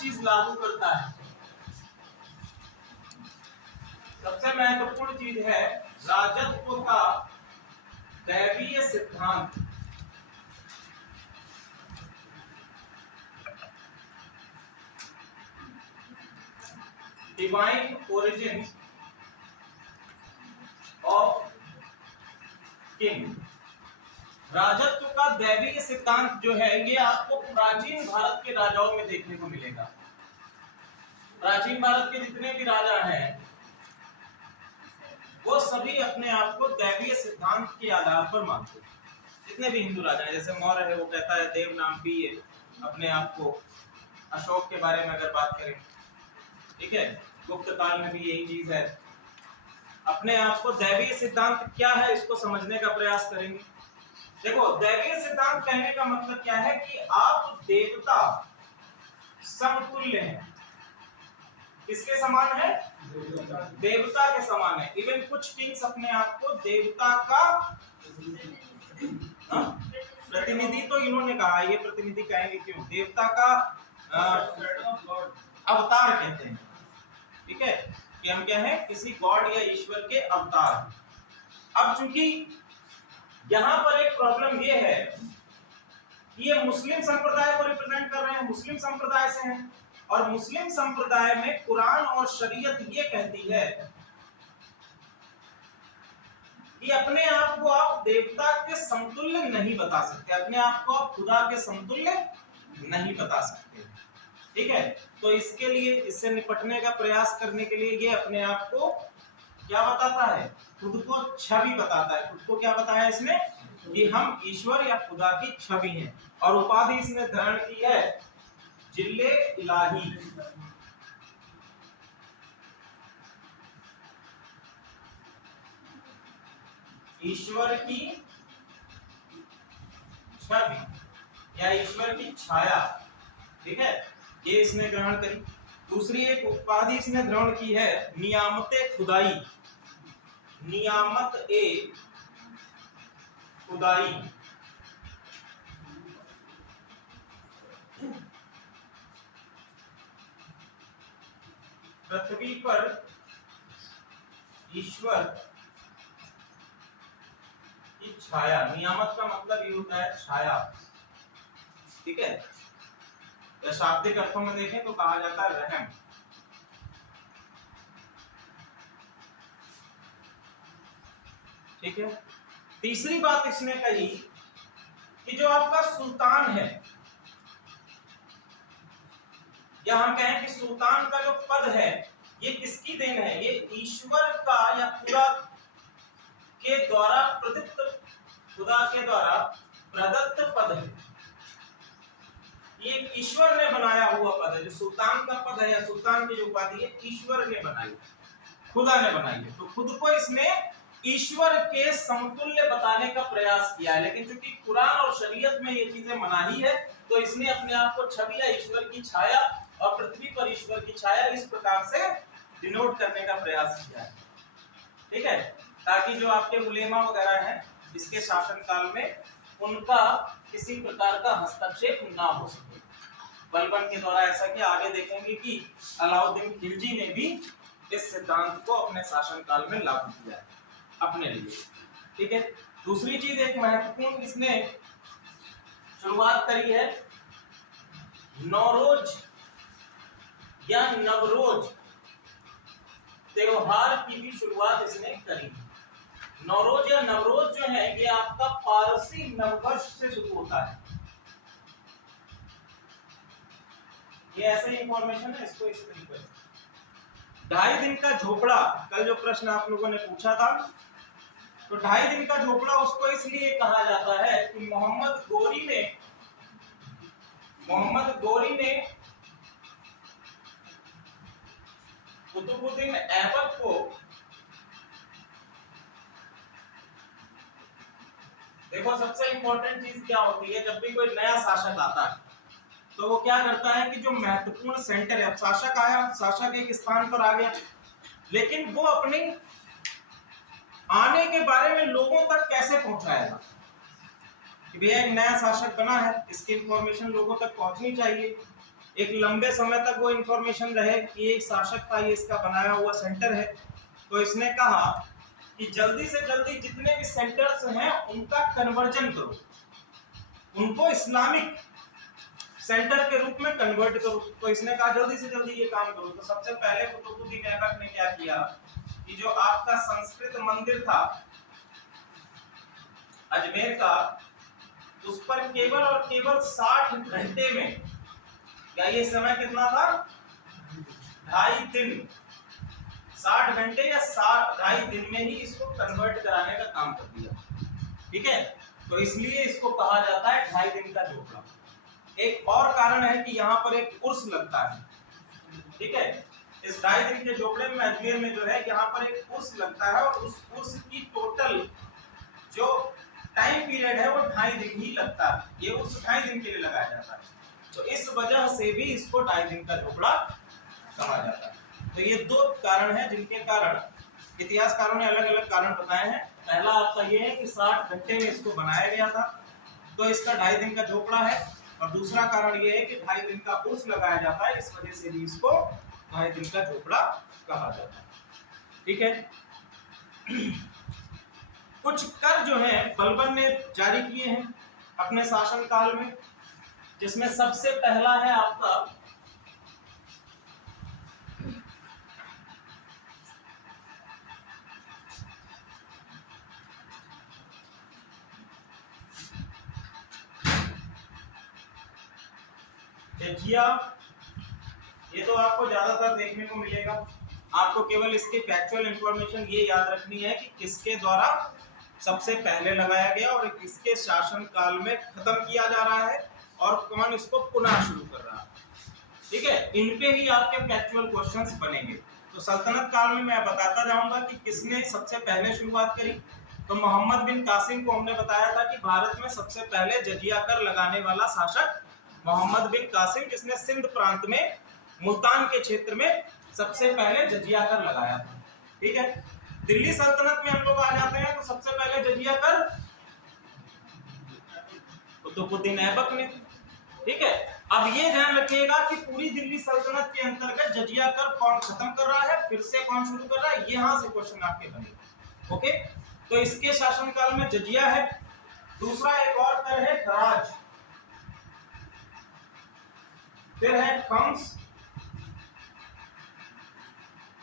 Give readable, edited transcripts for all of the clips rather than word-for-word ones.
चीज लागू करता है? सबसे महत्वपूर्ण चीज है राजत्व का दैवीय सिद्धांत। Divine origin of king. राजत्व का दैवीय सिद्धांत जो है ये आपको प्राचीन भारत के राजाओं में देखने को मिलेगा। प्राचीन भारत के जितने भी राजा हैं वो सभी अपने आप को दैवीय सिद्धांत के आधार पर मानते हैं। जितने भी हिंदू राजा हैं, जैसे मौर्य है वो कहता है देव नाम पिए अपने आप को। अशोक के बारे में अगर बात करें, ठीक है, गुप्त काल में भी यही चीज है। अपने आप को दैवीय सिद्धांत क्या है इसको समझने का प्रयास करेंगे। देखो, दैवीय सिद्धांत कहने का मतलब क्या है कि आप देवता समतुल्य हैं। किसके समान है? देवता के समान है। इवन कुछ किंग्स अपने आप को देवता का प्रतिनिधि, तो इन्होंने कहा, ये प्रतिनिधि कहेंगे क्यों, देवता का अवतार कहते हैं। ठीक है, कि हम क्या है, किसी गॉड या ईश्वर के अवतार। अब चूंकि यहां पर एक प्रॉब्लम ये है कि ये मुस्लिम संप्रदाय को रिप्रेजेंट कर रहे हैं, मुस्लिम संप्रदाय से हैं, और मुस्लिम संप्रदाय में कुरान और शरीयत ये कहती है कि अपने आप को आप देवता के समतुल्य नहीं बता सकते, अपने आप को आप खुदा के समतुल्य नहीं बता सकते। ठीक है, तो इसके लिए, इससे निपटने का प्रयास करने के लिए ये अपने आप को क्या बताता है? खुद को छवि बताता है। खुद को क्या बताया इसने? कि हम ईश्वर या खुदा की छवि हैं। और उपाधि इसने धारण की है जिल्ले इलाही। ईश्वर की छवि या ईश्वर की छाया। ठीक है, ये इसने ग्रहण करी। दूसरी एक उपाधि इसने ग्रहण की है नियामते खुदाई। नियामत ए खुदाई। पृथ्वी पर ईश्वर की छाया। नियामत का मतलब ये होता है छाया। ठीक है, या शाब्दिक अर्थों में देखें तो कहा जाता है रहम। ठीक है, तीसरी बात इसने कही कि जो आपका सुल्तान है, या हम कहें कि सुल्तान का जो पद है ये किसकी देन है? ये ईश्वर का या खुदा के द्वारा प्रदत्त, खुदा के द्वारा प्रदत्त पद है। ये ईश्वर ने बनाया हुआ पद है। जो सुल्तान का पद है या सुल्तान की जो उपाधि है ईश्वर ने बनाई, खुदा ने बनाई है। तो खुद को इसने ईश्वर के समतुल्य बताने का प्रयास किया है। लेकिन चूंकि कुरान और शरीयत में ये चीजें मनाही है तो इसने अपने आप को छवि या ईश्वर की छाया और पृथ्वी पर ईश्वर की छाया इस प्रकार से डिनोट करने का प्रयास किया है। ठीक है, ताकि जो आपके उलेमा वगैरह हैं इसके शासन काल में उनका किसी प्रकार का हस्तक्षेप ना हो सके। बलबन के द्वारा ऐसा कि आगे देखेंगे कि अलाउद्दीन खिलजी ने भी इस सिद्धांत को अपने शासन काल में लागू किया है अपने लिए। ठीक है, दूसरी चीज एक महत्वपूर्ण इसने शुरुआत करी है नौरोज या नवरोज त्योहार की भी शुरुआत इसने करी। नौरोज या नवरोज जो है ये आपका पारसी नववर्ष से शुरू होता है। ये ऐसे इंफॉर्मेशन है, इसको इस तरीके से 2.5 दिन का झोपड़ा, कल जो प्रश्न आप लोगों ने पूछा था, तो 2.5 दिन का झोपड़ा उसको इसलिए कहा जाता है कि मोहम्मद गोरी ने कुतुबुद्दीन ऐबक को देखो, सबसे इंपॉर्टेंट चीज क्या होती है, जब भी कोई नया शासक आता है तो वो क्या करता है कि जो महत्वपूर्ण सेंटर है, अब शासक आया, शासक एक स्थान पर आ गया, लेकिन वो अपने आने के बारे में लोगों तक कैसे पहुंचाएगा कि भैया एक नया शासक बना है, इसकी इंफॉर्मेशन लोगों तक पहुंचनी चाहिए। एक लंबे समय तक वो इंफॉर्मेशन रहे कि एक शासक था, ये इसका बनाया हुआ सेंटर है। तो इसने कहा कि जल्दी से जल्दी जितने भी सेंटर्स हैं उनका कन्वर्जन करो, उनको इस्लामिक सेंटर के रूप में कन्वर्ट करो। तो इसने कहा जल्दी से जल्दी ये काम करो। तो सबसे पहले कुतुबुद्दीन ऐबक ने क्या किया कि जो आपका संस्कृत मंदिर था अजमेर का, उस पर केवल और केवल 60 घंटे में, क्या ये समय कितना था, 2.5 दिन, 60 घंटे या 2.5 दिन में ही इसको कन्वर्ट कराने का काम कर दिया। ठीक है, तो इसलिए इसको कहा जाता है 2.5 दिन का झोपड़ा। एक और कारण है कि यहाँ पर एक उर्स लगता है। ठीक है, इस 2.5 दिन के झोपड़े में अजमेर में जो है यहाँ पर एक उर्स लगता है, और उस उर्स की टोटल जो टाइम पीरियड है वो 2.5 दिन ही लगता है। ये उर्स 2.5 दिन के लिए लगाया जाता है, तो इस वजह से भी इसको 2.5 दिन का झोपड़ा कहा जाता है। तो ये 2 कारण हैं जिनके कारण इतिहासकारों ने अलग अलग कारण बताए हैं। पहला आपका ये है कि 60 घंटे में इसको बनाया गया था, तो इसका 2.5 दिन का झोपड़ा है। और दूसरा कारण ये है कि 2.5 दिन का उर्स लगाया जाता है, इस वजह से भी इसको 2.5 दिन का झोपड़ा कहा जाता है। ठीक है, कुछ कर जो है बलबन ने जारी किए हैं अपने शासन काल में, जिसमें सबसे पहला है आपका जजिया। ये तो आपको ज्यादातर देखने को मिलेगा। आपको केवल इसके फैक्चुअल इंफॉर्मेशन ये याद रखनी है कि किसके द्वारा सबसे पहले लगाया गया और किसके शासन काल में खत्म किया जा रहा है और कौन इसको पुनः शुरू कर रहा है। ठीक है, इन पे ही आपके फैक्चुअल क्वेश्चंस बनेंगे। तो सल्तनत काल में मैं बताता जाऊंगा कि किसने सबसे पहले शुरुआत करी। तो मोहम्मद बिन कासिम को हमने बताया था कि भारत में सबसे पहले जजिया कर लगाने वाला शासक मोहम्मद बिन कासिम, जिसने सिंध प्रांत में मुल्तान के क्षेत्र में सबसे पहले जजिया कर लगाया था। ठीक है, दिल्ली सल्तनत में हम लोग आ जाते हैं तो सबसे पहले जजिया कर कुतुबुद्दीन ऐबक ने। ठीक है, अब ये ध्यान रखिएगा कि पूरी दिल्ली सल्तनत के अंतर्गत जजिया कर कौन खत्म कर रहा है, फिर से कौन शुरू कर रहा है, यहां से क्वेश्चन आपके बनेगा। ओके, तो इसके शासनकाल में जजिया है। दूसरा एक और कर है खराज, फिर है खम्स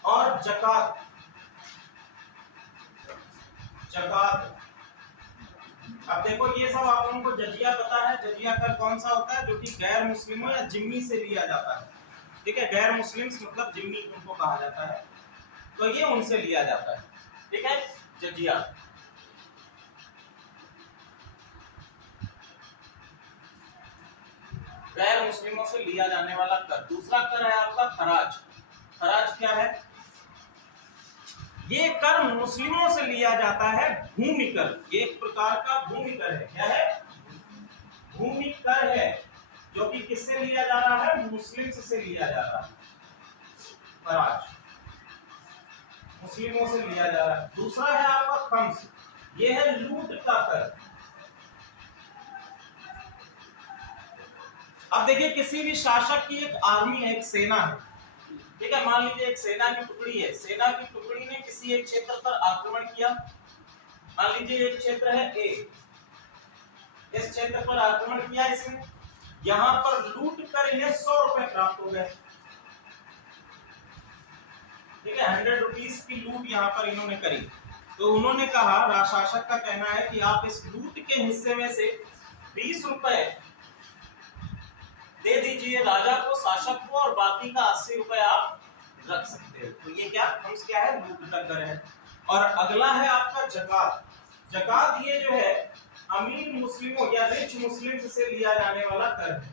और जकात। अब देखो ये सब आप लोगों को जजिया पता है। जजिया कर कौन सा होता है, जो कि गैर मुस्लिमों या जिम्मी से लिया जाता है। ठीक है, गैर मुस्लिम्स मतलब जिम्मी उनको कहा जाता है, तो ये उनसे लिया जाता है। ठीक है, जजिया। गैर मुस्लिमों से लिया जाने वाला कर। दूसरा कर है आपका खराज। खराज क्या है, ये कर मुस्लिमों से लिया जाता है, भूमि कर। ये एक प्रकार का भूमि कर है। क्या है, भूमि कर है, जो कि किससे लिया जा रहा है, मुस्लिम से लिया जा रहा है। खराज मुस्लिमों से लिया जा रहा है। दूसरा है आपका खम्स, ये है लूट का कर। अब देखिए किसी भी शासक की एक आर्मी है, एक सेना है। ठीक है, मान लीजिए एक सेना की टुकड़ी है। सेना की टुकड़ी ने किसी एक क्षेत्र पर आक्रमण किया। मान लीजिए एक क्षेत्र है ए, इस क्षेत्र पर आक्रमण किया इसने, यहां पर लूट कर इन्हें 100 रुपए प्राप्त हो गए। ठीक है, 100 रुपीस की लूट यहां पर इन्होंने करी। तो उन्होंने कहा, शासक का कहना है कि आप इस लूट के हिस्से में से 20 रुपए दे दीजिए राजा को, शासक को, और बाकी का 80 रुपए आप रख सकते हो। तो ये क्या खम्स क्या है, लूट का कर है। और अगला है आपका जकात। जकात ये जो है अमीर मुस्लिमों या रिच मुस्लिम से लिया जाने वाला कर है।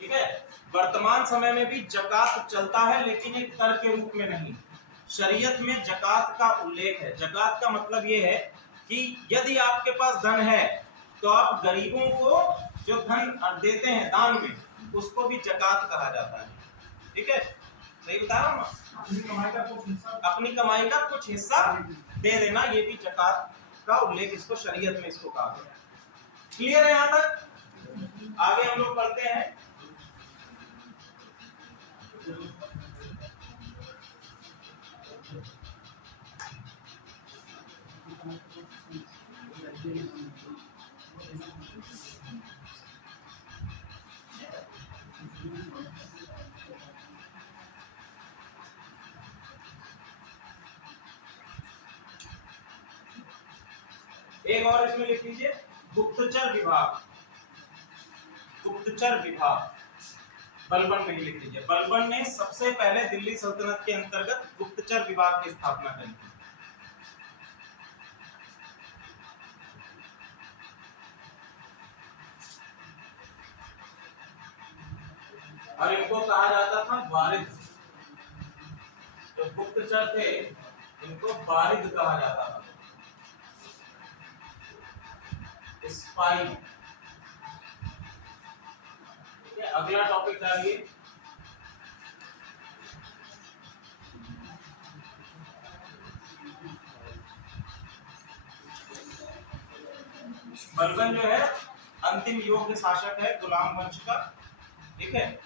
ठीक है, वर्तमान समय में भी जकात चलता है, लेकिन एक कर के रूप में नहीं। शरीयत में जकात का उल्लेख है। जकात का मतलब ये है कि यदि आपके पास धन है तो आप गरीबों को जो धन देते हैं दान में, उसको भी जकात कहा जाता है। ठीक है, सही बता रहा हूं, अपनी कमाई का कुछ हिस्सा दे देना, ये भी जकात का उल्लेख इसको शरीयत में इसको कहा गया। क्लियर है यहां तक? आगे हम लोग पढ़ते हैं। एक और इसमें लिख लीजिए, गुप्तचर विभाग। गुप्तचर विभाग बलबन में ही लिख लीजिए। बलबन ने सबसे पहले दिल्ली सल्तनत के अंतर्गत गुप्तचर विभाग की स्थापना करी। और इनको कहा जाता था वारिद। जो गुप्तचर थे इनको वारिद कहा जाता था, स्पाई। ठीक है, अगला टॉपिक डालिए। बलबन जो है अंतिम युग के शासक है गुलाम वंश का। ठीक है,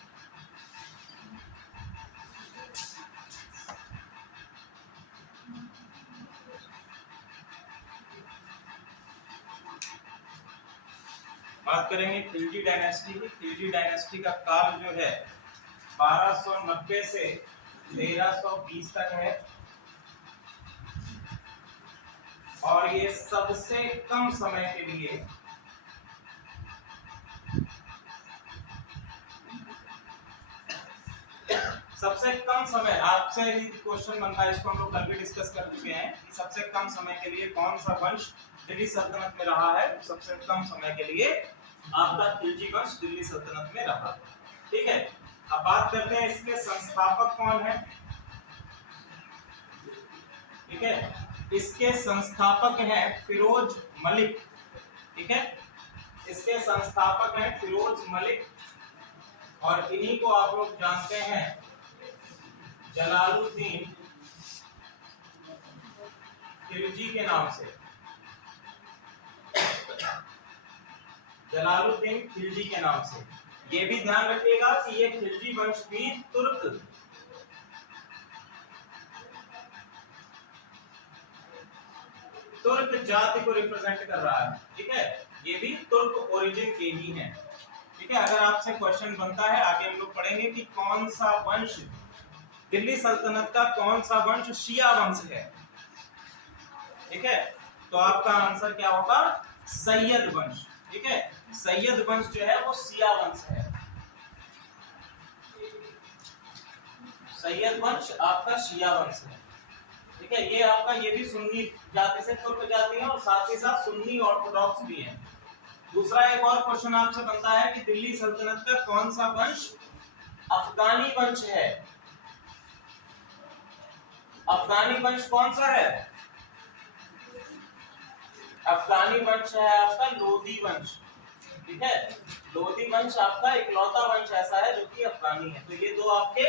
बात करेंगे खिलजी डायनेस्टी की। खिलजी डायनेस्टी का काल जो है 1290 से 1320 तक है और ये सबसे कम समय के लिए आपसे क्वेश्चन बनता है, इसको हम लोग कल भी डिस्कस कर चुके हैं कि सबसे कम समय के लिए कौन सा वंश दिल्ली सल्तनत में रहा है। सबसे कम समय के लिए आपका खिलजी वंश दिल्ली सल्तनत में रहा। ठीक है, अब बात करते हैं इसके संस्थापक कौन है। ठीक है, इसके संस्थापक हैं फिरोज मलिक। ठीक है, इसके संस्थापक हैं फिरोज मलिक और इन्हीं को आप लोग जानते हैं जलालुद्दीन खिलजी के नाम से। जलालुद्दीन खिलजी के नाम से। ये भी ध्यान रखिएगा कि ये खिलजी वंश भी तुर्क जाति को रिप्रेजेंट कर रहा है। ठीक है, ये भी तुर्क ओरिजिन के ही हैं। ठीक है, अगर आपसे क्वेश्चन बनता है, आगे हम लोग पढ़ेंगे कि कौन सा वंश दिल्ली सल्तनत का, कौन सा वंश शिया वंश है। ठीक है, तो आपका आंसर क्या होगा? सैयद वंश। ठीक है, सैयद वंश जो है वो शिया वंश है। सैयद वंश आपका शिया वंश है। ठीक है, ये आपका ये भी सुन्नी जाति से तुर्क जाति है और साथ ही साथ सुन्नी ऑर्थोडॉक्स भी है। दूसरा एक और क्वेश्चन आपसे बनता है कि दिल्ली सल्तनत का कौन सा वंश अफगानी वंश है। अफगानी वंश कौन सा है? अफगानी वंश है आपका लोदी वंश। ठीक है, लोदी वंश आपका इकलौता वंश ऐसा है जो कि अफगानी है। तो ये दो आपके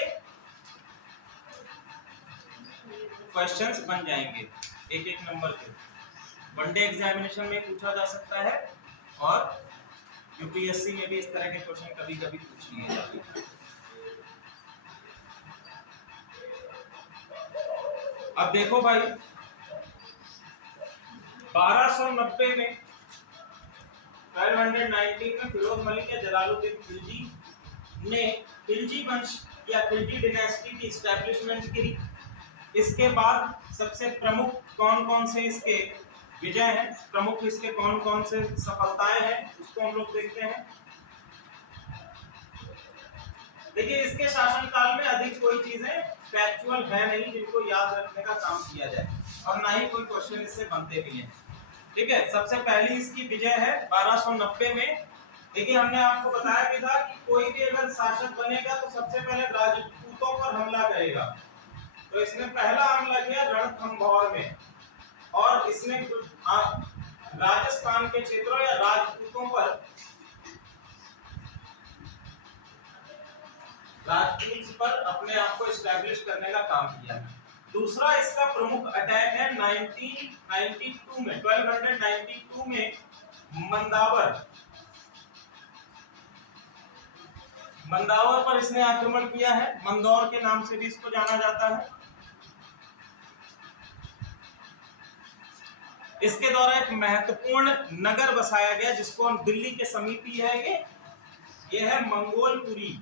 क्वेश्चंस बन जाएंगे एक एक नंबर के। वनडे एग्जामिनेशन में पूछा जा सकता है और यूपीएससी में भी इस तरह के क्वेश्चन कभी कभी पूछ लिए जाते हैं। अब देखो भाई, 1290 में 1219 में फिरोज मलिक या जलालुद्दीन खिलजी ने खिलजी वंश या खिलजी डायनेस्टी की एस्टैब्लिशमेंट की। इसके बाद सबसे प्रमुख कौन कौन से इसके विजय हैं, प्रमुख इसके कौन कौन से सफलताएं हैं, उसको हम लोग देखते हैं। देखिए, इसके शासनकाल में अधिक कोई चीजें फैक्चुअल है नहीं जिनको याद रखने का काम किया जाए और ना ही कोई क्वेश्चन इससे बनते भी हैं। ठीक है, सबसे पहली इसकी विजय है 1290 में। देखिए, हमने आपको बताया भी था कि कोई भी अगर शासक बनेगा तो सबसे पहले राजपूतों पर हमला करेगा। तो इसने पहला हमला किया रणथंभौर में और इसने राजस्थान के क्षेत्रों या राजपूतों पर अपने आप को एस्टैब्लिश करने का काम किया। दूसरा इसका प्रमुख अटैक है 1292 में मंदावर मंदावर पर इसने आक्रमण किया है, मंदौर के नाम से भी इसको जाना जाता है। इसके द्वारा एक महत्वपूर्ण नगर बसाया गया जिसको हम दिल्ली के समीप ही है, ये है मंगोलपुरी।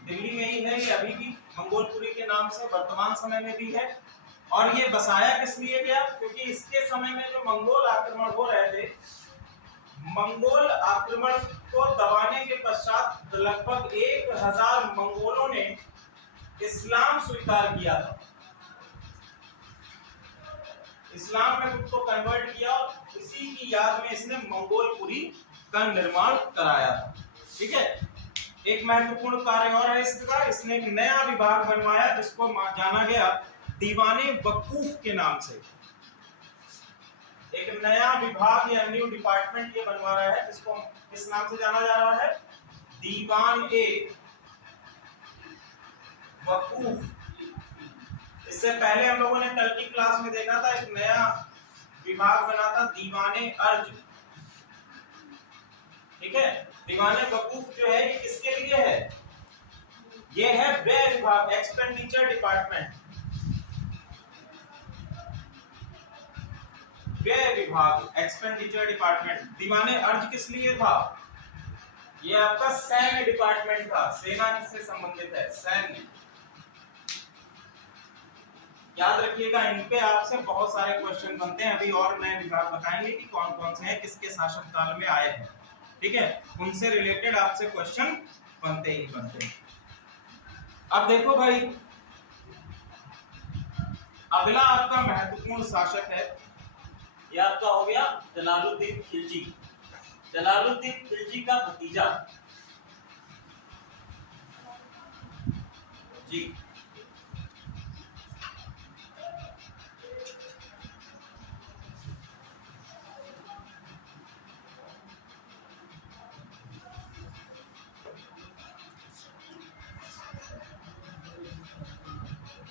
दिल्ली में ही है ये, अभी भी मंगोलपुरी के नाम से वर्तमान समय में भी है। और ये बसाया किस लिए गया? क्योंकि इसके समय में जो मंगोल आक्रमण हो रहे थे, मंगोल आक्रमण को दबाने के पश्चात लगभग 1000 मंगोलों ने इस्लाम स्वीकार किया था, इस्लाम में खुद को कन्वर्ट किया। इसी की याद में इसने मंगोलपुरी का निर्माण कराया था। ठीक है, एक महत्वपूर्ण कार्य और है इसका, इसने एक नया विभाग बनवाया जिसको जाना गया दीवाने वकूफ के नाम से। एक नया विभाग या न्यू डिपार्टमेंट ये बनवा रहा है जिसको किस नाम से जाना जा रहा है? दीवान ए वकूफ। इससे पहले हम लोगों ने कल की क्लास में देखा था एक नया विभाग बना था दीवाने अर्ज। ठीक है, दीवाने वकूफ जो है ये किसके लिए है? ये है व्यय विभाग, एक्सपेंडिचर डिपार्टमेंट, व्यय विभाग, एक्सपेंडिचर डिपार्टमेंट। दीवाने अर्ज किस लिए था? ये आपका सैन्य डिपार्टमेंट था। सेना किससे संबंधित है? सैन्य। याद रखिएगा, इन पे आपसे बहुत सारे क्वेश्चन बनते हैं। अभी और नए विभाग बताएंगे कि कौन कौन से हैं, किसके शासन काल में आए हैं। ठीक है, उनसे रिलेटेड आपसे क्वेश्चन बनते ही बनते हैं। अब देखो भाई, अगला आपका महत्वपूर्ण शासक है, ये आपका हो गया जलालुद्दीन खिलजी। जलालुद्दीन खिलजी का भतीजा जी।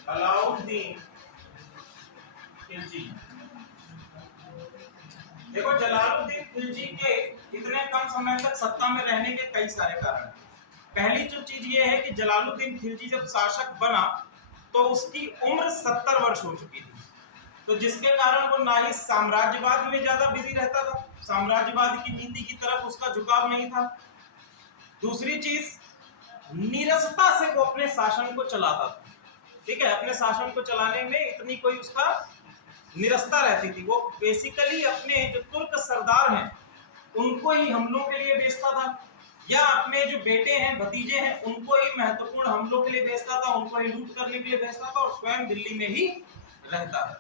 अलाउद्दीन खिलजी। देखो, जलालुद्दीन खिलजी के इतने कम समय तक सत्ता में रहने के कई सारे कारण। पहली जो चीज ये है कि जलालुद्दीन खिलजी जब शासक बना तो उसकी उम्र 70 वर्ष हो चुकी थी, तो जिसके कारण वो ना ही साम्राज्यवाद में ज्यादा बिजी रहता था, साम्राज्यवाद की नीति की तरफ उसका झुकाव नहीं था। दूसरी चीज, नीरसता से वो अपने शासन को चलाता था। ठीक है, अपने शासन को चलाने में इतनी कोई उसका निरस्ता रहती थी। वो बेसिकली अपने जो तुर्क सरदार हैं उनको ही हमलों के लिए भेजता था, या अपने जो बेटे हैं, भतीजे हैं, उनको ही महत्वपूर्ण हमलों के लिए भेजता था, उनको ही लूट करने के लिए भेजता था, और स्वयं दिल्ली में ही रहता है।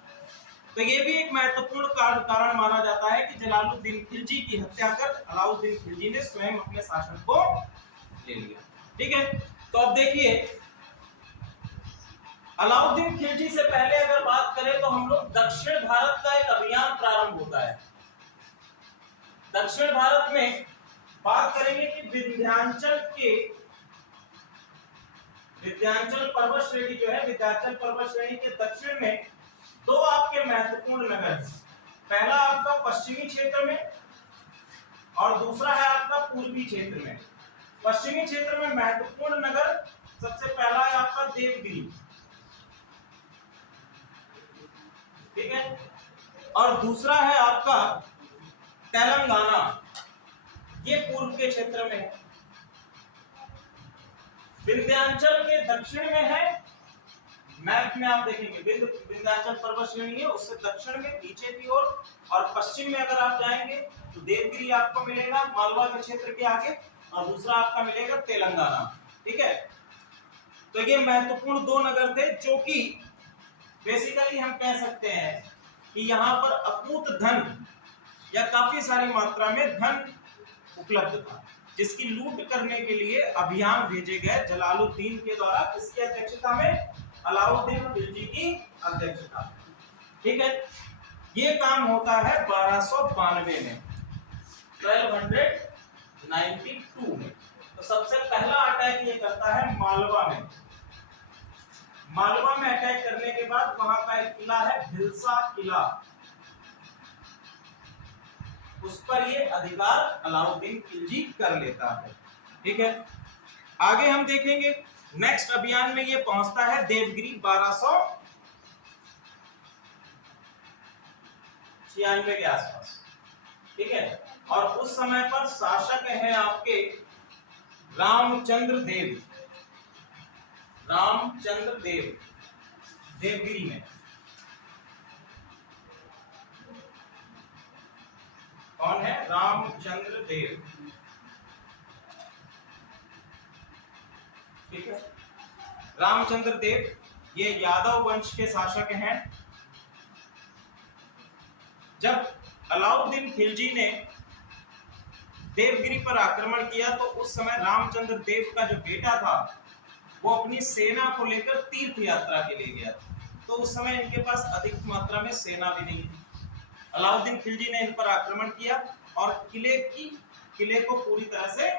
तो ये भी एक महत्वपूर्ण कारण माना जाता है कि जलालुद्दीन खिलजी की हत्या कर अलाउद्दीन खिलजी ने स्वयं अपने शासन को ले लिया। ठीक है, तो अब देखिए, अलाउद्दीन खिलजी से पहले अगर बात करें तो हम लोग दक्षिण भारत का एक अभियान प्रारंभ होता है। दक्षिण भारत में बात करेंगे कि विंध्याचल पर्वत श्रेणी जो है, विंध्याचल पर्वत श्रेणी के दक्षिण में दो आपके महत्वपूर्ण नगर हैं। पहला आपका पश्चिमी क्षेत्र में और दूसरा है आपका पूर्वी क्षेत्र में। पश्चिमी क्षेत्र में महत्वपूर्ण नगर सबसे पहला है आपका देवगिरी। ठीक है, और दूसरा है आपका तेलंगाना, ये पूर्व के क्षेत्र में है। विंध्याचल के दक्षिण में है, मैप में आप देखेंगे विंध्याचल पर्वत श्रेणी है, उससे दक्षिण में नीचे की ओर, और पश्चिम में अगर आप जाएंगे तो देवगिरी आपको मिलेगा मालवा के क्षेत्र के आगे, और दूसरा आपका मिलेगा तेलंगाना। ठीक है, तो ये महत्वपूर्ण दो नगर थे जो कि बेसिकली हम कह सकते हैं कि यहाँ पर अकूत धन या काफी सारी मात्रा में धन उपलब्ध था, जिसकी लूट करने के लिए अभियान भेजे गए जलालुद्दीन के द्वारा। किसकी अध्यक्षता में? अलाउद्दीन खिलजी की अध्यक्षता। ठीक है, ये काम होता है 1292 में, 1292 में। तो सबसे पहला अटैक ये करता है मालवा में। मालवा में अटैक करने के बाद वहां का एक किला है भिलसा किला। उस पर ये अधिकार अलाउद्दीन खिलजी कर लेता है। ठीक है, आगे हम देखेंगे नेक्स्ट अभियान में ये पहुंचता है देवगिरी 1296 के आसपास। ठीक है, और उस समय पर शासक हैं आपके रामचंद्र देव। रामचंद्र देव देवगिरी में। कौन है? रामचंद्र देव। ठीक है, रामचंद्र देव ये यादव वंश के शासक हैं। जब अलाउद्दीन खिलजी ने देवगिरी पर आक्रमण किया तो उस समय रामचंद्र देव का जो बेटा था वो अपनी सेना को लेकर तीर्थ यात्रा के लिए गया था। तो उस समय इनके पास अधिक मात्रा में सेना भी नहीं थी। अलाउद्दीन खिलजी ने इन पर आक्रमण किया और किले को पूरी तरह से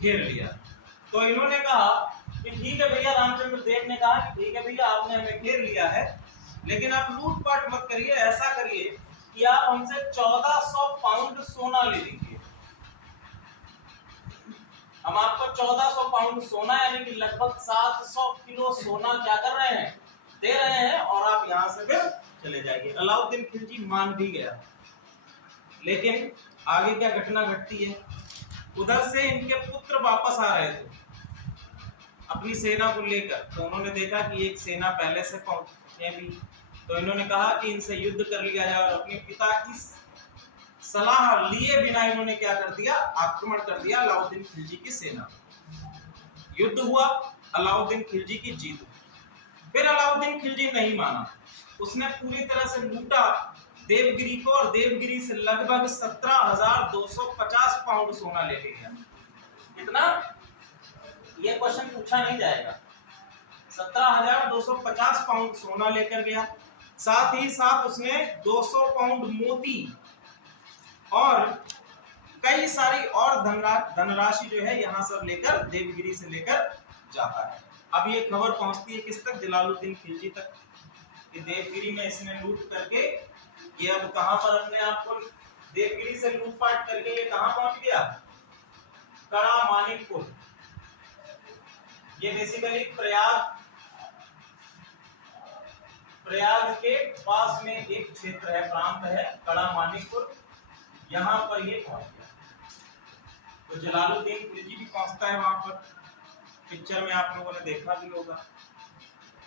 घेर लिया। तो इन्होंने कहा कि ठीक है भैया, रामचंद्र देव ने कहा कि ठीक है भैया, आपने हमें घेर लिया है, लेकिन आप लूटपाट मत करिए। ऐसा करिए कि आप हमसे 1400 पाउंड सोना ले लीजिए। हम आपको 1400 पाउंड सोना यानी कि लगभग 700 किलो सोना क्या कर रहे हैं? दे रहे हैं, और आप यहां से फिर चले जाइए। अलाउद्दीन खिलजी मान भी गया, लेकिन आगे क्या घटना घटती है? उधर से इनके पुत्र वापस आ रहे थे अपनी सेना को लेकर। तो उन्होंने देखा कि एक सेना पहले से पहुंचे भी, तो इन्होंने कहा कि इनसे युद्ध कर लिया जाए। और अपने पिता की सलाह लिए बिना इन्होंने क्या कर दिया? आक्रमण कर दिया अलाउद्दीन खिलजी की सेना। युद्ध हुआ, अलाउद्दीन खिलजी की जीत हुई। फिर अलाउद्दीन खिलजी नहीं माना, उसने पूरी तरह से लूटा देवगिरी को, और देवगिरी से लगभग 17,250 पाउंड सोना लेके गया। कितना? ये क्वेश्चन पूछा नहीं जाएगा। 17,250 पाउंड सोना लेकर गया। साथ ही साथ उसने 200 पाउंड मोती और कई सारी और धनराशि जो है यहाँ सब लेकर देवगिरी से लेकर जाता है। अब ये खबर पहुंचती है किस तक? जलालुद्दीन खिलजी तक, कि देवगिरी में इसने लूट करके ये अब कहां पर अपने आप को देवगिरी से लूटपाट करके ये कहां पहुंच गया? कड़ा मानिकपुर। ये बेसिकली प्रयाग के पास में एक क्षेत्र है, प्रांत है कड़ा मानिकपुर, यहां पर ये पहुंच गया। तो जलालुद्दीन खिलजी भी पहुंचता है वहां पर, पिक्चर में आप लोगों ने देखा भी होगा।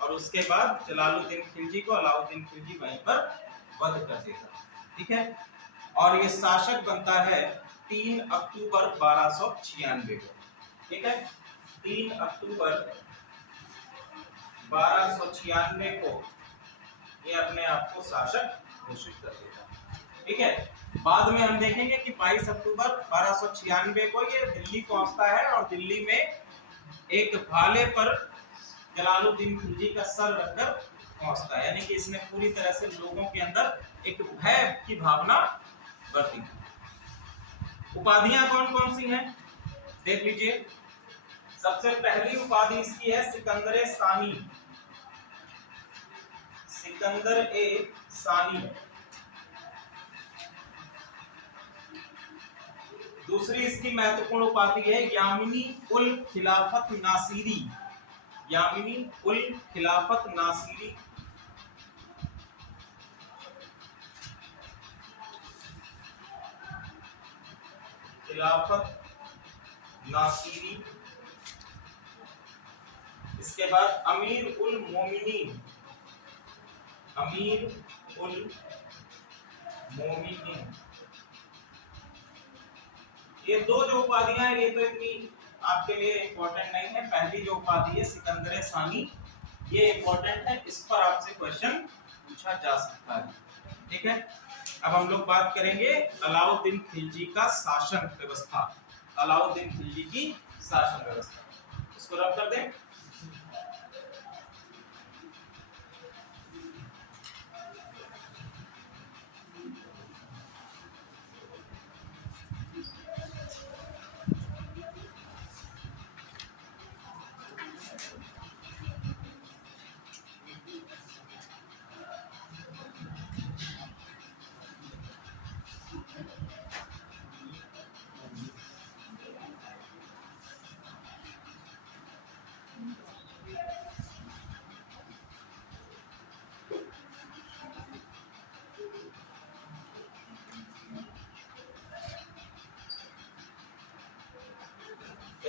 और उसके बाद जलालुद्दीन खिलजी को अलाउद्दीन खिलजी वहीं पर वध कर देता। ठीक है, और ये शासक बनता है 3 अक्टूबर 1296 को। ठीक है, 3 अक्टूबर 1296 को ये अपने आप को शासक घोषित कर देता। ठीक है, बाद में हम देखेंगे कि 22 अक्टूबर 1296 को ये दिल्ली पहुंचता है, और दिल्ली में एक भाले पर जलालुद्दीन खिलजी का सर रखकर पहुंचता है। यानी कि इसने पूरी तरह से लोगों के अंदर एक भय की भावना भर दी। उपाधियां कौन कौन सी हैं देख लीजिए। सबसे पहली उपाधि इसकी है सिकंदर सानी। सिकंदर ए सानी। दूसरी इसकी महत्वपूर्ण उपाधि है यामिनी उल खिलाफत नासिरी। यामिनी उल खिलाफत नासिरी। खिलाफत नासिरी। इसके बाद अमीर उल मोमिनीन। अमीर उल मोमिनीन। ये दो जो उपाधियां हैं ये तो इतनी आपके लिए इंपॉर्टेंट नहीं है। पहली जो उपाधि है सिकंदर सानी, ये इंपॉर्टेंट है, इस पर आपसे क्वेश्चन पूछा जा सकता है। ठीक है, अब हम लोग बात करेंगे अलाउद्दीन खिलजी का शासन व्यवस्था। अलाउद्दीन खिलजी की शासन व्यवस्था, इसको रब कर दें।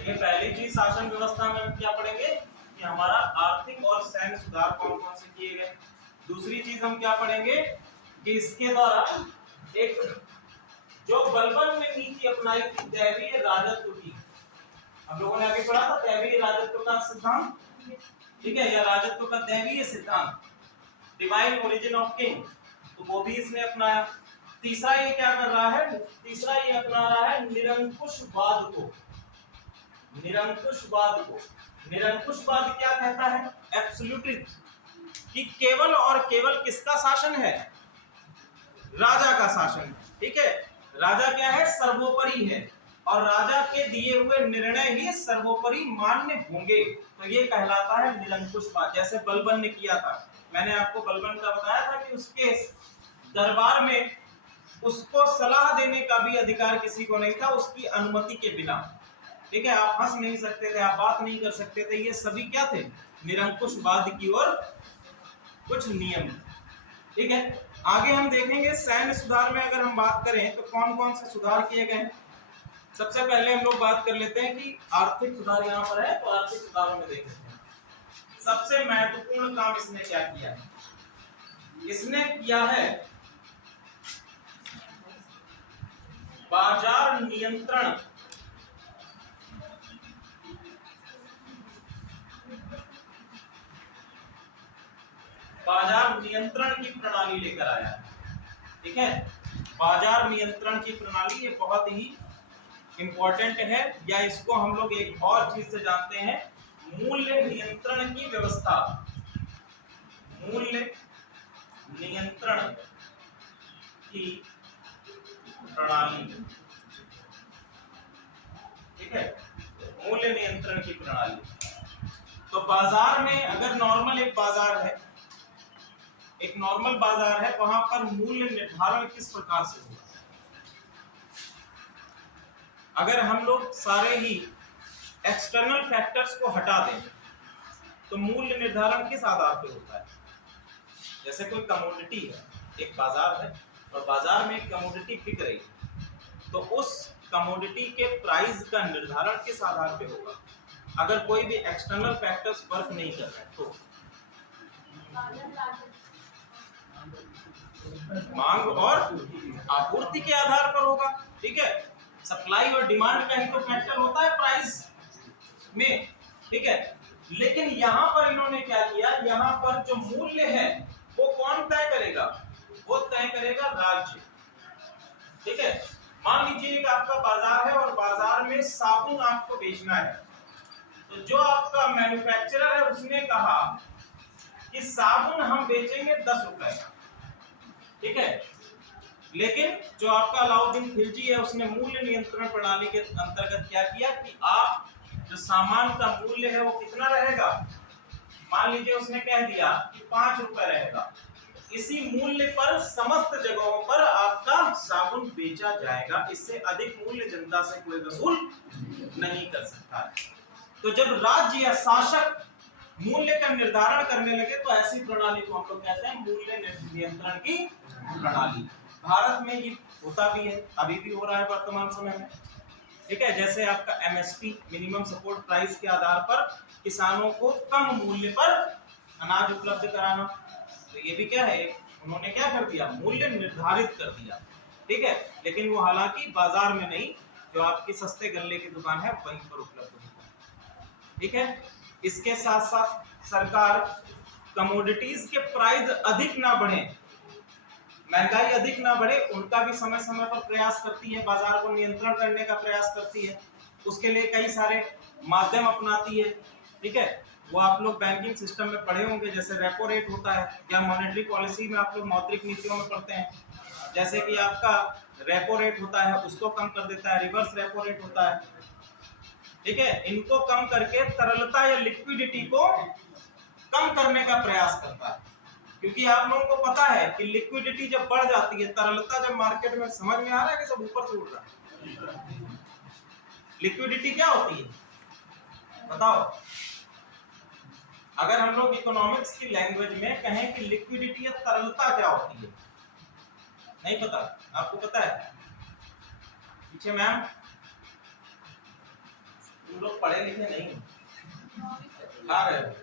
देखिए पहली चीज शासन व्यवस्था में हम क्या पढ़ेंगे कि हमारा आर्थिक और सैन्य सुधार कौन कौन से किए गए। दूसरी चीज हम क्या पढ़ेंगे कि इसके द्वारा एक जो बलबन ने नीति अपनाई थी दैवीय राजत्व की, हम लोगों ने अभी पढ़ा था दैवीय राजत्व का सिद्धांत, ठीक है, या राजत्व का दैवीय सिद्धांत, डिवाइन ओरिजिन ऑफ किंग, तो वो भी इसने अपनाया। तीसरा ये क्या कर रहा है, तीसरा ये अपना रहा है निरंकुशवाद को। निरंकुशवाद को, निरंकुशवाद क्या कहता है, एब्सोल्यूटिज्म, कि केवल और केवल किसका शासन है, राजा का शासन है, ठीक है। राजा क्या है, सर्वोपरि है, और राजा के दिए हुए निर्णय ही सर्वोपरि मान्य होंगे, तो ये कहलाता है निरंकुशवाद। जैसे बलबन ने किया था, मैंने आपको बलबन का बताया था कि उसके दरबार में उसको सलाह देने का भी अधिकार किसी को नहीं था उसकी अनुमति के बिना, ठीक है। आप हंस नहीं सकते थे, आप बात नहीं कर सकते थे, ये सभी क्या थे, निरंकुशवाद की ओर कुछ नियम, ठीक है। आगे हम देखेंगे सैन्य सुधार में अगर हम बात करें तो कौन कौन से सुधार किए गए। सबसे पहले हम लोग बात कर लेते हैं कि आर्थिक सुधार यहाँ पर है, तो आर्थिक सुधारों में देख लेते हैं। सबसे महत्वपूर्ण काम इसने क्या किया है, इसने किया है बाजार नियंत्रण। बाजार नियंत्रण की प्रणाली लेकर आया है, ठीक है। बाजार नियंत्रण की प्रणाली ये बहुत ही इंपॉर्टेंट है, या इसको हम लोग एक और चीज से जानते हैं, मूल्य नियंत्रण की व्यवस्था। मूल्य नियंत्रण की प्रणाली, ठीक है, मूल्य नियंत्रण की प्रणाली। तो बाजार में अगर नॉर्मल एक बाजार है, एक नॉर्मल बाजार है, वहां पर मूल्य निर्धारण किस प्रकार से होगा। अगर हम लोग सारे ही एक्सटर्नल फैक्टर्स को हटा दें तो मूल्य निर्धारण किस आधार पर होता है। जैसे कोई कमोडिटी है, एक बाजार है और बाजार में एक कमोडिटी बिक रही है, तो उस कमोडिटी के प्राइस का निर्धारण किस आधार पे होगा, अगर कोई भी एक्सटर्नल फैक्टर्स वर्क नहीं कर रहे तो मांग और आपूर्ति के आधार पर होगा, ठीक है। सप्लाई और डिमांड का ही तो फैक्टर होता है प्राइस में, ठीक है। लेकिन यहाँ पर इन्होंने क्या किया, यहाँ पर जो मूल्य है वो कौन तय करेगा, वो तय करेगा राज्य, ठीक है। मान लीजिए कि आपका बाजार है और बाजार में साबुन आपको बेचना है, तो जो आपका मैन्युफैक्चरर है उसने कहा कि साबुन हम बेचेंगे 10 रुपए, ठीक है। लेकिन जो आपका अलाउद्दीन खिलजी है उसने मूल्य नियंत्रण प्रणाली के अंतर्गत क्या किया कि आप जो सामान का मूल्य है वो कितना रहेगा, मान लीजिए उसने कह दिया कि 5 रुपए रहेगा, इसी मूल्य पर समस्त जगहों पर आपका साबुन बेचा जाएगा, इससे अधिक मूल्य जनता से कोई वसूल नहीं कर सकता है। तो जब राज्य या शासक मूल्य का निर्धारण करने लगे तो ऐसी प्रणाली को हम लोग कहते हैं मूल्य नियंत्रण की प्रणाली। भारत में ये होता भी है, अभी भी हो रहा है वर्तमान समय में, ठीक है। जैसे आपका एमएसपी मिनिमम सपोर्ट प्राइस के आधार पर किसानों को कम मूल्य पर अनाज उपलब्ध कराना, तो ये भी क्या है, उन्होंने क्या कर दिया, मूल्य निर्धारित कर दिया, ठीक है। लेकिन वो हालांकि बाजार में नहीं, जो आपकी सस्ते गल्ले की दुकान है वहीं पर उपलब्ध होता है, ठीक है। इसके साथ साथ सरकार कमोडिटीज के प्राइस अधिक ना बढ़े, महंगाई अधिक ना बढ़े, उनका भी समय समय पर प्रयास करती है, बाजार को नियंत्रण करने का प्रयास करती है, उसके लिए कई सारे माध्यम अपनाती है, ठीक है। वो आप लोग बैंकिंग सिस्टम में पढ़े होंगे, जैसे रेपो रेट होता है, या मॉनेटरी पॉलिसी में आप लोग मौद्रिक नीतियों में पढ़ते हैं, जैसे कि आपका रेपो रेट होता है उसको कम कर देता है, रिवर्स रेपो रेट होता है, ठीक है। इनको कम करके तरलता या लिक्विडिटी को कम करने का प्रयास करता है, क्योंकि आप लोगों को पता है कि लिक्विडिटी जब बढ़ जाती है, तरलता जब मार्केट में, समझ में आ रहा है कि सब ऊपर से उड़ रहा है, लिक्विडिटी क्या होती है बताओ। अगर हम लोग इकोनॉमिक्स की लैंग्वेज में कहें कि लिक्विडिटी या तरलता क्या होती है, नहीं पता, आपको पता है, पीछे मैम तुम लोग पढ़े लिखे नहीं हो, खा रहे हो।